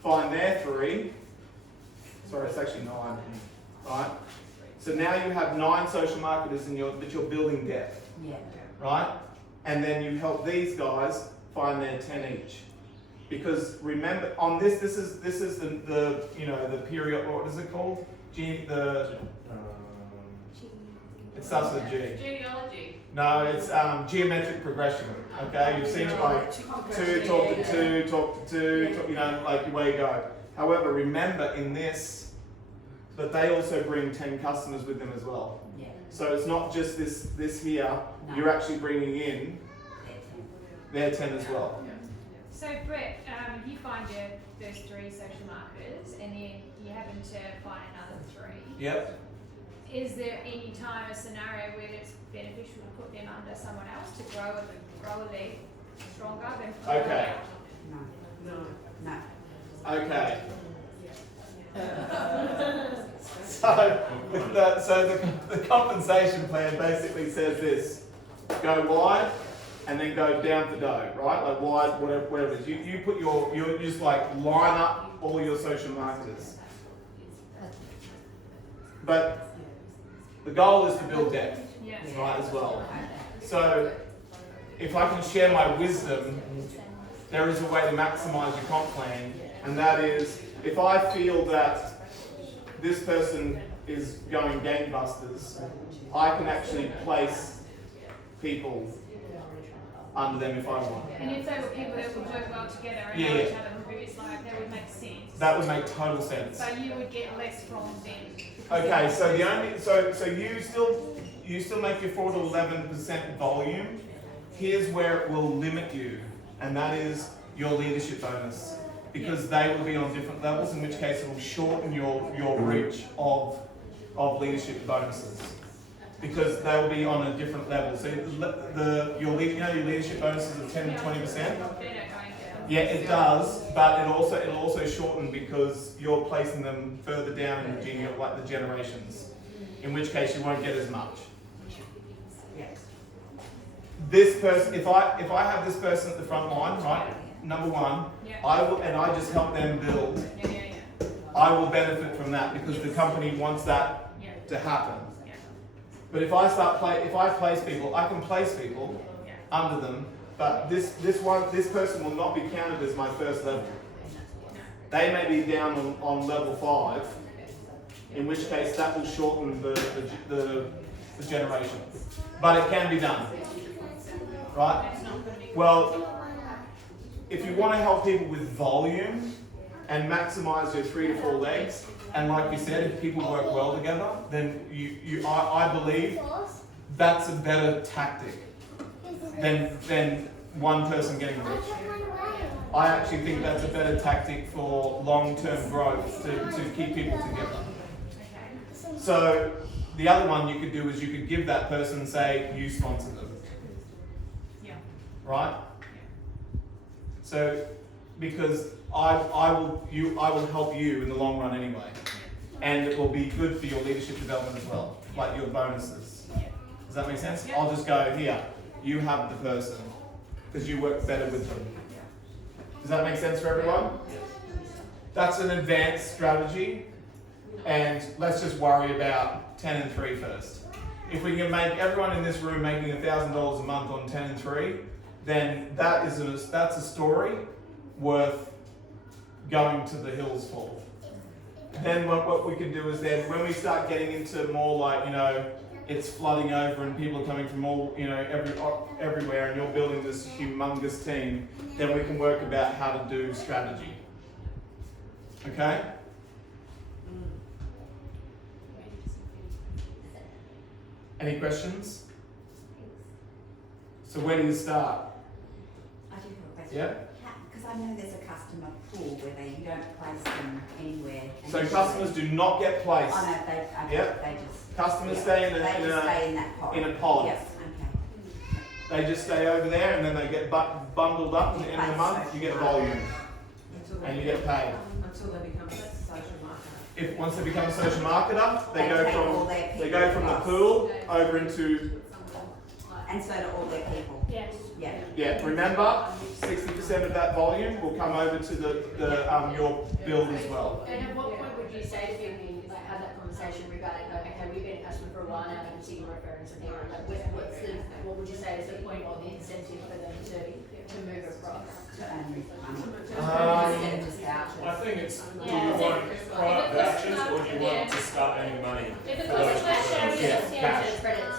find their 3. Sorry, it's actually 9. Right? So now you have 9 social marketers but you're building depth. Yeah. Right? And then you help these guys find their 10 each. Because remember, on this is the period. What is it called? It's It starts with a G. Genealogy. No, it's geometric progression. Okay, you've seen it like 2 talk to 2, talk to 2, you know, like where you go. However, remember in this that they also bring 10 customers with them as well. Yeah. So it's not just this here. No. You're actually bringing in their 10 as well. So Brett, if you find your first 3 social marketers and then you happen to find another 3, Yep. is there any time a scenario where it's beneficial to put them under someone else to grow a lead stronger than put them Okay. out? No. No. Okay. So the compensation plan basically says this: go wide and then go down to dough, right? Like wide, whatever it is. You put you just like line up all your social marketers. But the goal is to build depth, Yeah. right, as well. So if I can share my wisdom, there is a way to maximize your comp plan, and that is if I feel that this person is going gangbusters, I can actually place people under them if I want. And if they were people that would work well together and Yeah, know yeah. each other from previous life, that would make sense. That would make total sense. So you would get less from them. Okay, so the only so you still make your 4 to 11% volume. Here's where it will limit you, and that is your leadership bonus, because they will be on different levels. In which case, it will shorten your reach of leadership bonuses, because they will be on a different level. So your leadership bonuses of 10 to 20%. Yeah, it does, but it'll also shorten because you're placing them further down in the generations. In which case, you won't get as much. This person, if I have this person at the front line, right? Number one, I just help them build. I will benefit from that because the company wants that to happen. But if I place people, I can place people under them. But this person will not be counted as my first level. They may be down on level 5, in which case that will shorten the generation. But it can be done, right? Well, if you want to help people with volume and maximize your 3 to 4 legs, and like you said, if people work well together, then I believe that's a better tactic than one person getting rich. I actually think that's a better tactic for long-term growth, to keep people together. So the other one you could do is you could give that person, say, you sponsor them. Right? So because I will help you in the long run anyway. And it will be good for your leadership development as well, like your bonuses. Does that make sense? I'll just go, here, you have the person, because you work better with them. Does that make sense for everyone? That's an advanced strategy, and let's just worry about 10 and 3 first. If we can make everyone in this room making $1,000 a month on 10 and 3, then that's a story worth going to the hills for. Then what we can do is then when we start getting into more like, it's flooding over and people are coming from all, everywhere, and you're building this humongous team, then we can work about how to do strategy. Okay? Any questions? So where do you start? I do have a question. Yeah? Because I know there's a customer pool where you don't place them anywhere. and So you customers do not get placed. Oh no, they Yep. just. Customers yeah, stay in they just stay in that pod. in a pod. Yes, okay. They just stay over there and then they get bundled up at the end of the month, you get volume and you get paid. Until they become a social marketer. Once they become a social marketer, They take all their they people go from the across. pool over into, And so do all their people. Yes. Yeah. remember, 60% of that volume will come over to your build as well. And at what point would you say to people, like, have that conversation regarding, like, okay, we've been a customer for a while now, and see your reference and here, like, what would you say is the point of the incentive for them to move across? To earn money. Um, Instead of just vouchers. I think it's, do you Yeah. want private vouchers or do you want to start earning money? If it for was those a tertiary customers? Yeah, association, cash. Credits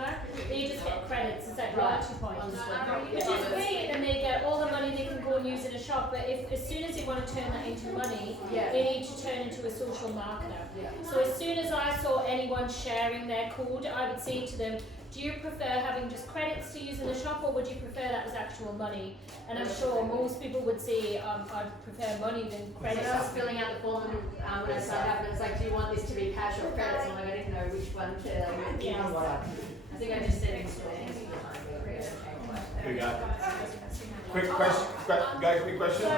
customer, they just get credits, it's like loyalty points. Understood. Which is great, and they get all the money they can go and use in a shop, but if as soon as they want to turn that into money, they need to turn into a social marketer. So as soon as I saw anyone sharing their code, I would say to them, do you prefer having just credits to use in the shop, or would you prefer that as actual money? And I'm sure most people would say, I'd prefer money than credits. When I was filling out the form when I signed up, and it's like, do you want this to be cash or credits? I'm like, I didn't know which one to I think I just said installment. Here we go. Quick question. Quick question. So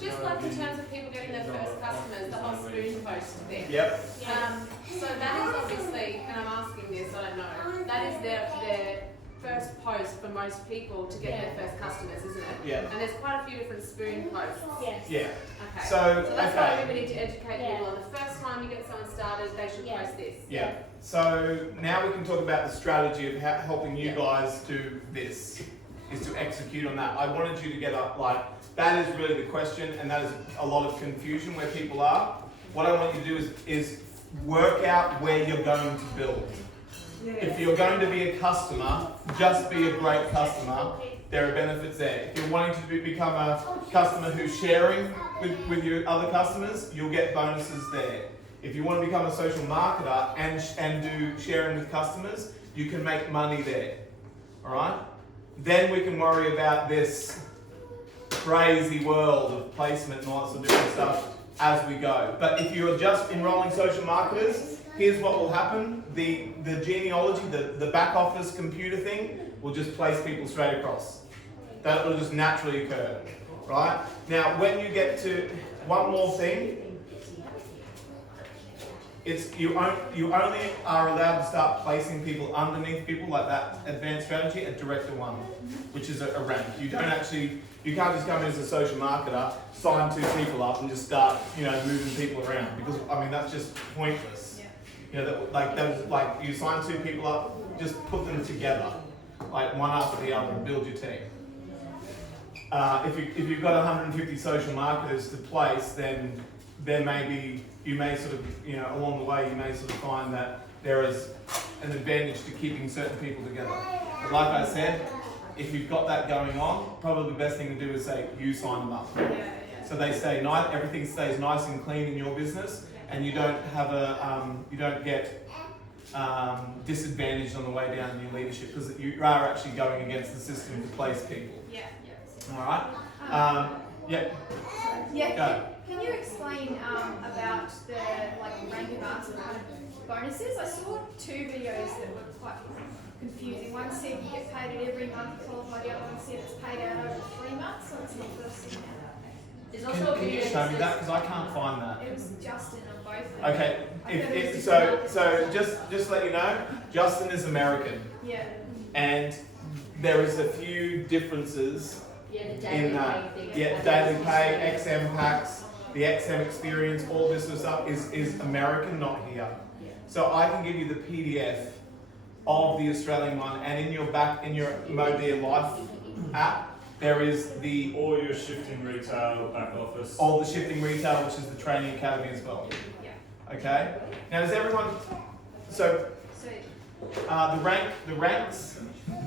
just like in terms of people getting their first customers, the whole spoon post thing. Yep. So that is obviously, and I'm asking this, I don't know, that is their first post for most people to get their first customers, isn't it? Yeah. And there's quite a few different spoon posts. Yes. Yeah. Okay. So that's why we need to educate people on the first time you get someone started, they should post this. Yeah. So now we can talk about the strategy of helping you guys do this, is to execute on that. I wanted you to get up, like, that is really the question, and that is a lot of confusion where people are. What I want you to do is work out where you're going to build. If you're going to be a customer, just be a great customer. There are benefits there. If you're wanting to become a customer who's sharing with your other customers, you'll get bonuses there. If you want to become a social marketer and do sharing with customers, you can make money there. All right? Then we can worry about this crazy world of placement and lots of different stuff as we go. But if you're just enrolling social marketers, here's what will happen. The genealogy, the back office computer thing will just place people straight across. That will just naturally occur, right? Now, when you get to one more thing, it's you only are allowed to start placing people underneath people like that advanced strategy at Director 1, which is a rank. You can't just come in as a social marketer, sign 2 people up and just start, moving people around, because that's just pointless. You sign 2 people up, just put them together, like one after the other, and build your team. If you've got 150 social marketers to place, then you may sort of, along the way, you may sort of find that there is an advantage to keeping certain people together. But like I said, if you've got that going on, probably the best thing to do is say, you sign them up. So they stay nice, everything stays nice and clean in your business, and you don't have you don't get disadvantaged on the way down in your leadership, because you are actually going against the system to place people. All right. Go. Can you explain about the rank advance kind of bonuses? I saw 2 videos that were quite confusing. One said you get paid it every month, qualified. The other one said it's paid out over 3 months, so it's not first in. There's also Can you show me that, because I can't find that. It was Justin on both of them. Okay. So just to let you know, Justin is American. Yeah. And there is a few differences in that. Daily pay, XM packs, the XM experience, all this sort of stuff is American, not here. So I can give you the PDF of the Australian one, and in your Modeer Life app, there is all your shifting retail back office. All the shifting retail, which is the training academy as well. Okay. Now, does everyone? So the ranks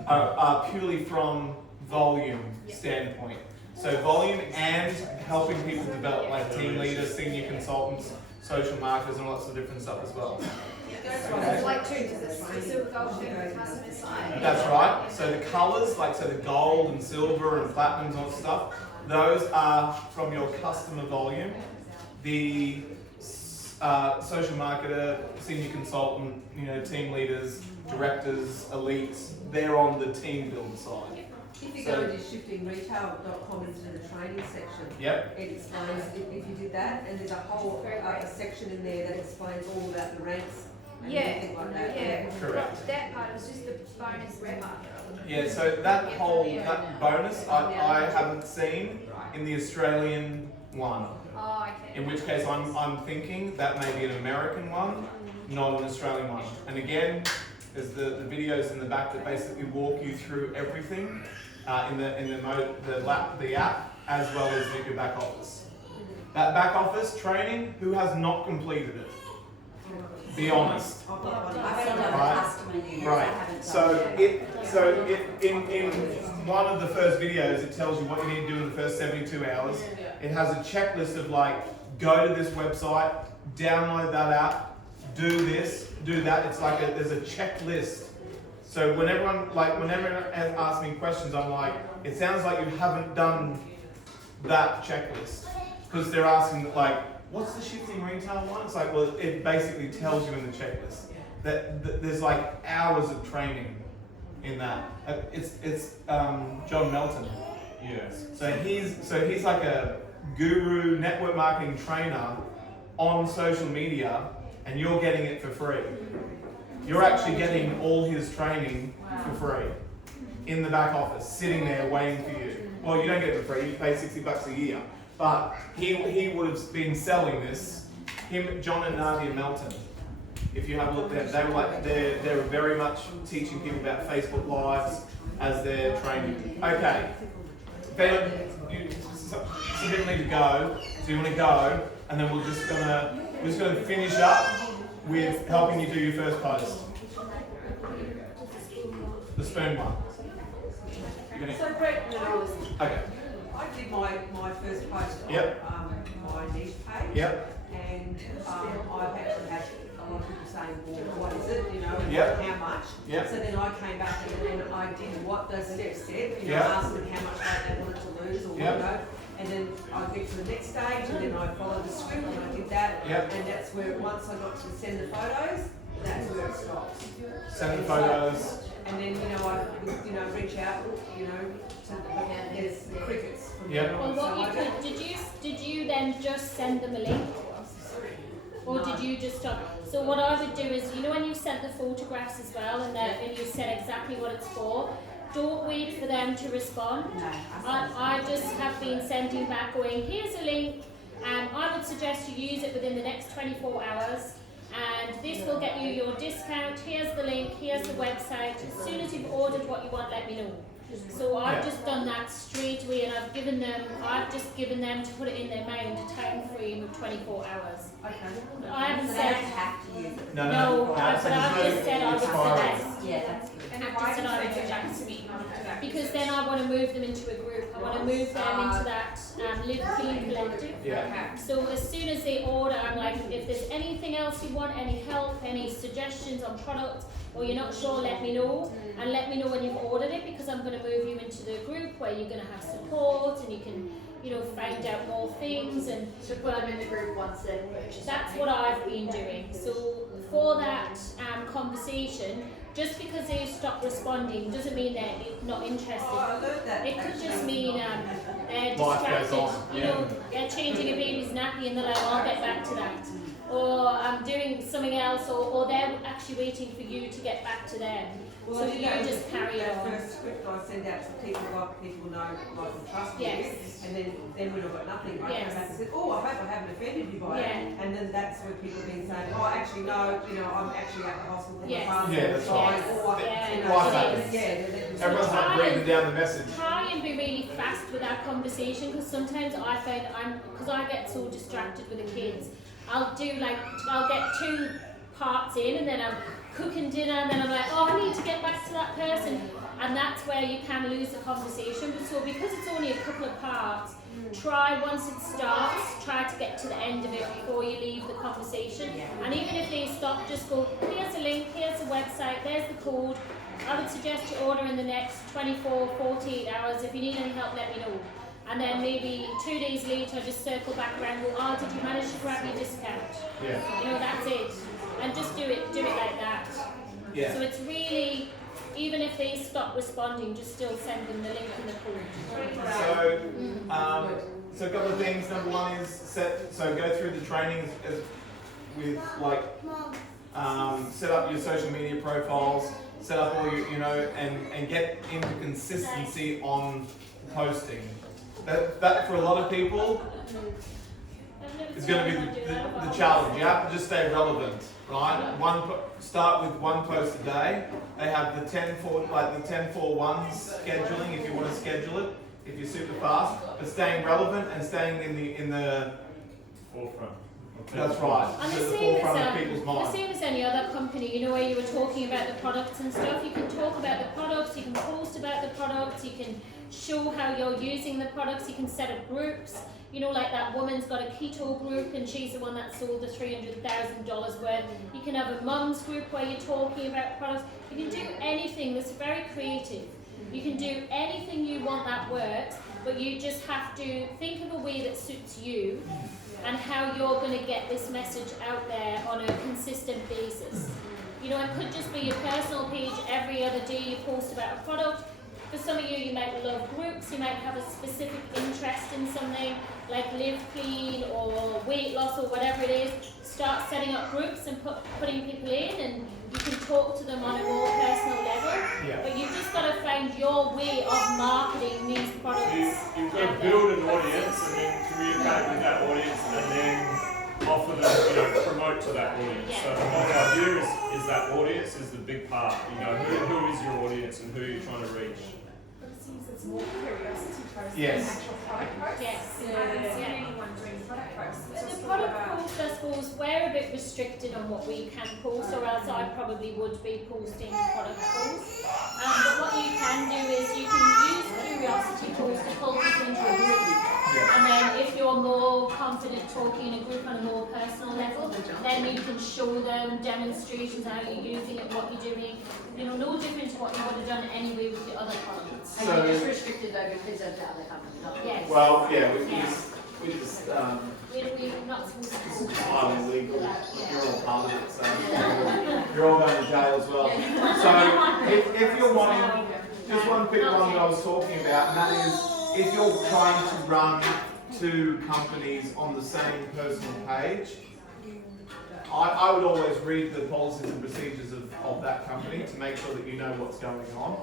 are purely from volume standpoint. So volume and helping people develop, like team leaders, senior consultants, social marketers, and lots of different stuff as well. It's like 2, because it's the silver, gold, and customer side. That's right. So the colours, the gold and silver and platinums and all that stuff, those are from your customer volume. The social marketer, senior consultant, team leaders, directors, elites, they're on the team build side. If you go to shiftingretail.com into the training section, Yep. it explains, if you did that, and there's a whole section in there that explains all about the ranks and everything like that. Correct. That part was just the bonus wrap up. Yeah, so that bonus I haven't seen in the Australian one. Oh, okay. In which case I'm thinking that may be an American one, not an Australian one. And again, there's the videos in the back that basically walk you through everything in the app, as well as your back office. That back office training, who has not completed it? Be honest. I've only done Right. customer units, I Right. haven't So done in one of the first videos, it tells you what you need to do in the first 72 hours. It has a checklist of like, go to this website, download that app, do this, do that. It's like there's a checklist. So whenever everyone asks me questions, I'm like, it sounds like you haven't done that checklist. Because they're asking like, what's the shifting retail one? It's like, well, it basically tells you in the checklist that there's like hours of training in that. It's John Melton. Yes. So he's like a guru network marketing trainer on social media, and you're getting it for free. You're actually getting all his training for free in the back office, sitting there waiting for you. Well, you don't get it for free. You pay $60 a year. But he would have been selling this. John and Nadia Melton. If you have a look there, they're very much teaching people about Facebook Lives as their training. Okay. So people need to go. So you want to go, and then we're just gonna finish up with helping you do your first post. The spoon one. So Brett, Okay. I did my first post Yep. on my niche page. Yep. And I've actually had a lot of people saying, well, what is it, you know, and Yep. how much? Yep. So then I came back and then I did what those steps said, you know, Yep. asked them how much weight they wanted to lose or Yep. whatever. And then I get to the next stage and then I followed the script and I did that. Yep. And that's where, once I got to send the photos, that's where it stopped. Send the photos. And then, you know, I would, you know, reach out, you know, to there's crickets from Yep. there Well, on. what So you I don't- could, did you then just send them a link? Or did you just stop? So what I would do is, you know when you sent the photographs as well and you said exactly what it's for, don't wait for them to respond. No, I just have been sending back going, here's a link, and I would suggest you use it within the next 24 hours. And this will get you your discount. Here's the link, here's the website. As soon as you've ordered what you want, let me know. So I've Yeah. just done that straight away, and I've just given them to put it in their mind a time frame of 24 hours. Okay. I haven't So they said don't have to use it. no, but I've there's just said I would expiry. suggest. Yeah, that's good. And I've if just I said can I would send it back suggest. to me, I'll do that. Because then I want to move them into a group. I want to move them into that Live Clean Collective. Yeah. So as soon as they order, I'm like, if there's anything else you want, any help, any suggestions on product, or you're not sure, let me know. And let me know when you've ordered it, because I'm going to move you into the group where you're going to have support and you can, you know, find out more things. And So put them in the group once they've purchased. that's what I've been doing. So for that conversation, just because they stop responding doesn't mean they're not Oh, interested. I learned that. It could just actually. mean they're Life goes distracted. on, You yeah. know, they're changing a baby's nappy and they're like, I'll get back to that. Or I'm doing something else, or they're actually waiting for you to get back to them. Well, So you just carry it that on. first script I send out to people, like people know, like and trust me. Yes. And then when I've got nothing, I Yes. come back and said, oh, I hope I haven't offended you by it. Yeah. And then that's where people have been saying, oh, actually no, you know, I'm actually at the hospital with Yes. my father. Yeah, that's right. Or, Yeah. you Life know, happens. yeah. Everyone's not breathing down the message. Try and be really fast with our conversation, because sometimes I find because I get so distracted with the kids, I'll get 2 parts in and then I'm cooking dinner and then I'm like, oh, I need to get back to that person, and that's where you can lose the conversation. But so because it's only a couple of parts, try once it starts, try to get to the end of it before you leave the conversation. And even if they stop, just go, here's a link, here's the website, there's the code. I would suggest you order in the next 24, 48 hours. If you need any help, let me know. And then maybe 2 days later, just circle back around and go, oh, did you manage to grab your discount? Yeah. You know, that's it. And just do it like that. Yeah. So it's really, even if they stop responding, just still send them the link and the code. So a couple of things. Number one is go through the trainings with like set up your social media profiles, set up all your, you know, and get into consistency on posting. That for a lot of people is going to be the challenge. You have to just stay relevant, right? Start with 1 post a day. They have the 10-4 scheduling if you want to schedule it, if you're super fast. But staying relevant and staying in the Forefront. That's right. And To the the same forefront as of people's the minds. same as any other company, you know, where you were talking about the products and stuff. You can talk about the products, you can post about the products, you can show how you're using the products, you can set up groups. You know, like that woman's got a keto group and she's the one that sold the $300,000 worth. You can have a mum's group where you're talking about products. You can do anything that's very creative. You can do anything you want that works, but you just have to think of a way that suits you and how you're going to get this message out there on a consistent basis. You know, it could just be your personal page. Every other day you post about a product. For some of you, you might love groups, you might have a specific interest in something like Live Clean or weight loss or whatever it is. Start setting up groups and putting people in, and you can talk to them on a more personal level. Yeah. But you've just got to find your way of marketing these products. You've got to build an audience and then communicate with that audience and then offer them, promote to that audience. So the whole idea is that audience is the big part. Who is your audience and who you're trying to reach. But it seems it's more curiosity posts Yes. than actual product posts. Yes. I haven't seen anyone doing product posts. It's But just the all product about- posts, I suppose, we're a bit restricted on what we can post, or else I probably would be posting product posts. But what you can do is you can use curiosity posts to pull people into a group. And then if you're more confident talking in a group on a more personal level, then you can show them demonstrations how you're using it, what you're doing. No different to what you would have done anyway with the other products. And you're just restricted though because of the other company, not Yes. Well, yeah, we Yeah. just We're not supposed to post I'm illegal. that. You're all part of it, so you're all going to jail as well. So if you're wanting, just one quick one that I was talking about, and that is if you're trying to run two companies on the same personal page, I would always read the policies and procedures of that company to make sure that you know what's going on.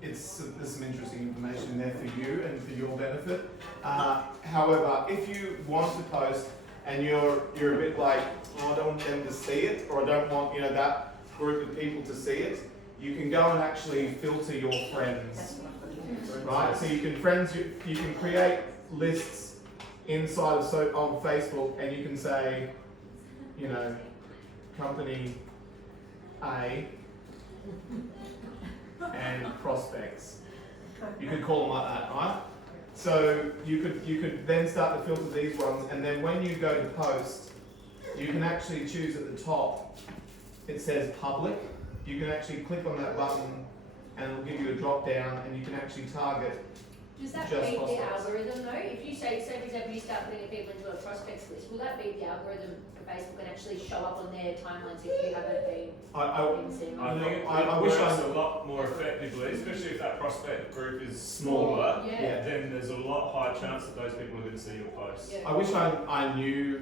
There's some interesting information there for you and for your benefit. However, if you want to post and you're a bit like, I don't want them to see it, or I don't want that group of people to see it, you can go and actually filter your friends, right? So you can create lists inside of Facebook, and you can say, company A and prospects. You could call them like that, right? So you could then start to filter these ones, and then when you go to post, you can actually choose at the top. It says public. You can actually click on that button, and it'll give you a drop down, and you can actually target. Does that Just beat the prospects. algorithm though? If you say, so for example, you start putting people into a prospects list, will that beat the algorithm for Facebook and actually show up on their timelines if you haven't been seen? I think I it wish works I- a lot more effectively, especially if that prospect group is smaller. Yeah. Then there's a lot higher chance that those people are going to see your posts. I wish I knew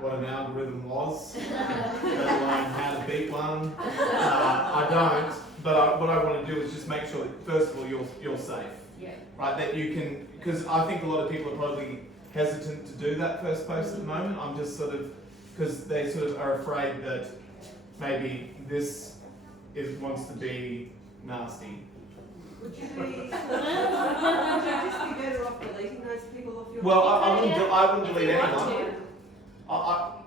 what an algorithm was, let alone how to beat one. I don't, but what I want to do is just make sure that first of all you're safe. Yeah. Right, that you can, because I think a lot of people are probably hesitant to do that first post at the moment. I'm just because they sort of are afraid that maybe this wants to be nasty. Would you just be better off deleting those people off your? Well, I wouldn't If delete you want anyone. to.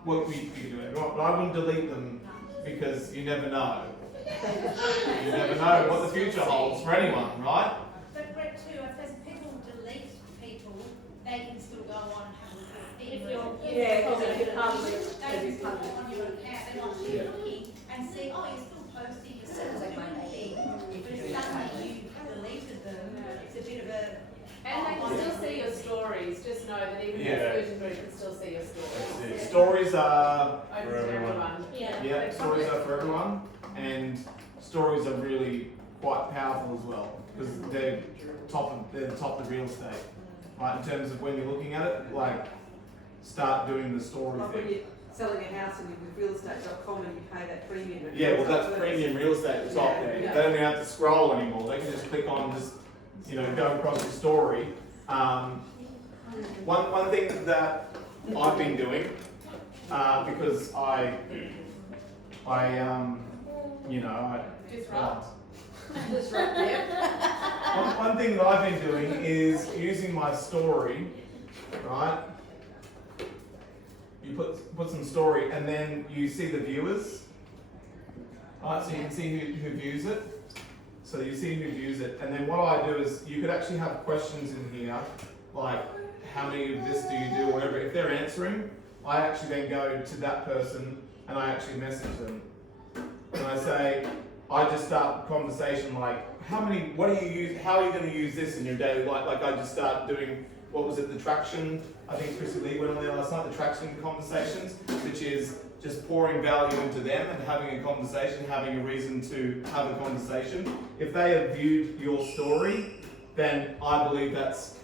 Well, you can do it, but I wouldn't delete them because you never know. You never know what the future holds for anyone, right? But Brett too, if people delete people, they can still go on and have a good If thing. you're- Yeah, because if it's public. They can still go on your account and actually looking and see, oh, you're still posting, you're still doing your thing. But if suddenly you deleted them, it's a bit of a. And they can still see your stories, just know that even the Yeah. exclusion group can still see your stories. Stories are, Open For to everyone. everyone. yeah, stories are for everyone, and stories are really quite powerful as well because they're the top of real estate, right? In terms of when you're looking at it, like start doing the story Like when thing. you're selling a house and you're with realestate.com and you pay that premium. it Yeah, well goes up that's first. premium real estate at the top there. Yeah. They don't even have to scroll anymore. They can just click on go across the story. One thing that I've been doing because I Disrupt. one thing that I've been doing is using my story, right, you put some story, and then you see the viewers. Alright, so you can see who views it. So you see who views it, and then what I do is you could actually have questions in here, like how many of this do you do, or whatever. If they're answering, I actually then go to that person and I actually message them. And I say, I just start the conversation like, what do you use, how are you going to use this in your daily life? Like I just start doing, what was it, the traction, I think Chrissy Lee went on there last night, the traction conversations, which is just pouring value into them and having a conversation, having a reason to have a conversation. If they have viewed your story, then I believe that's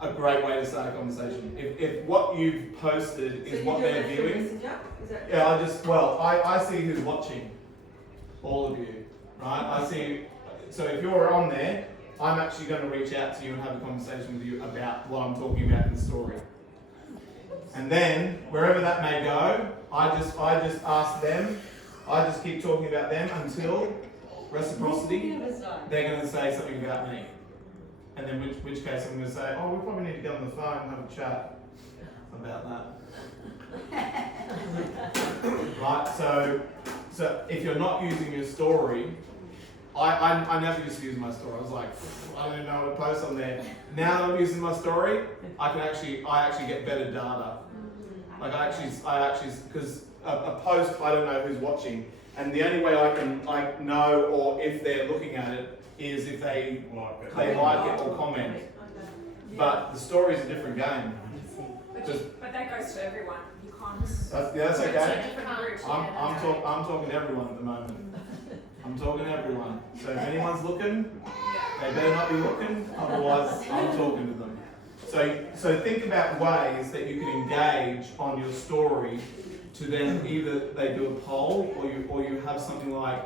a great way to start a conversation. If what you've posted is what they're viewing, yeah, I see who's watching, all of you, right? I see, so if you're on there, I'm actually going to reach out to you and have a conversation with you about what I'm talking about in the story. And then, wherever that may go, I just ask them, I just keep talking about them until reciprocity, they're going to say something about me. And then which case I'm going to say, oh, we probably need to get on the phone and have a chat about that. Right, so if you're not using your story, I never used to use my story. I was like, I don't even know what to post on there. Now that I'm using my story, I actually get better data. Like I actually, because a post, I don't know who's watching, and the only way I can know or if they're looking at it is if they like it or comment. But the story is a different game. But that goes to everyone. You can't. That's okay. I'm I'm talking to everyone at the moment. I'm talking to everyone. So if anyone's looking, they better not be looking, otherwise I'm talking to them. So think about ways that you can engage on your story to then either they do a poll or you have something like,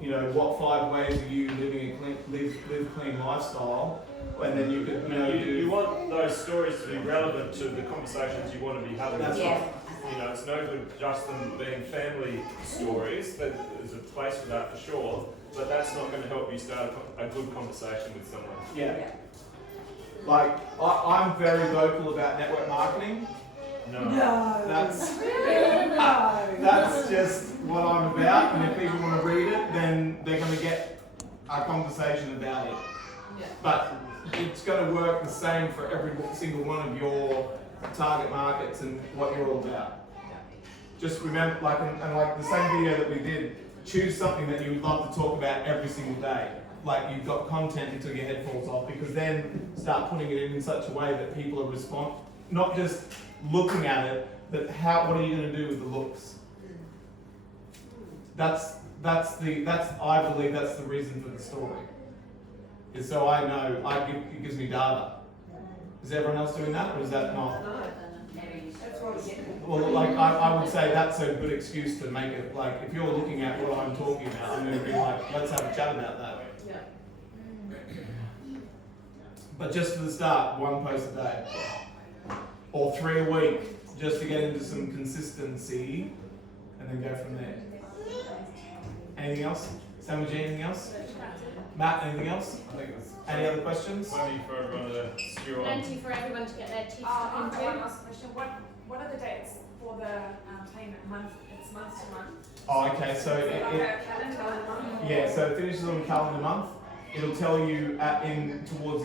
you know, what 5 ways are you living a live clean lifestyle, and then you could, you want those stories to be relevant to the conversations you want to be having. That's right. You know, it's no good just them being family stories. There's a place for that for sure, but that's not going to help you start a good conversation with someone. Yeah. Like, I'm very vocal about network marketing. No. That's just what I'm about, and if people want to read it, then they're going to get a conversation about it. Yeah. But it's going to work the same for every single one of your target markets and what you're all about. Just remember, like the same video that we did, choose something that you would love to talk about every single day. Like you've got content until your head falls off, because then start putting it in such a way that people are not just looking at it, but what are you going to do with the looks? I believe that's the reason for the story. Is so I know, it gives me data. Is everyone else doing that, or is that not? No. That's what we're getting. Well, like I would say that's a good excuse to make it, like if you're looking at what I'm talking about, I'm going to be like, let's have a chat about that. Yeah. But just for the start, 1 post a day. Or 3 a week, just to get into some consistency, and then go from there. Anything else? Sam, anything else? Matt, anything else? Any other questions? Plenty for everyone to stew on. Plenty for everyone to get their teeth I've got one into. last question. What are the dates for the payment? It's month to month. Oh, okay, so Is it like a calendar month? yeah, so it finishes on calendar month. It'll tell you towards the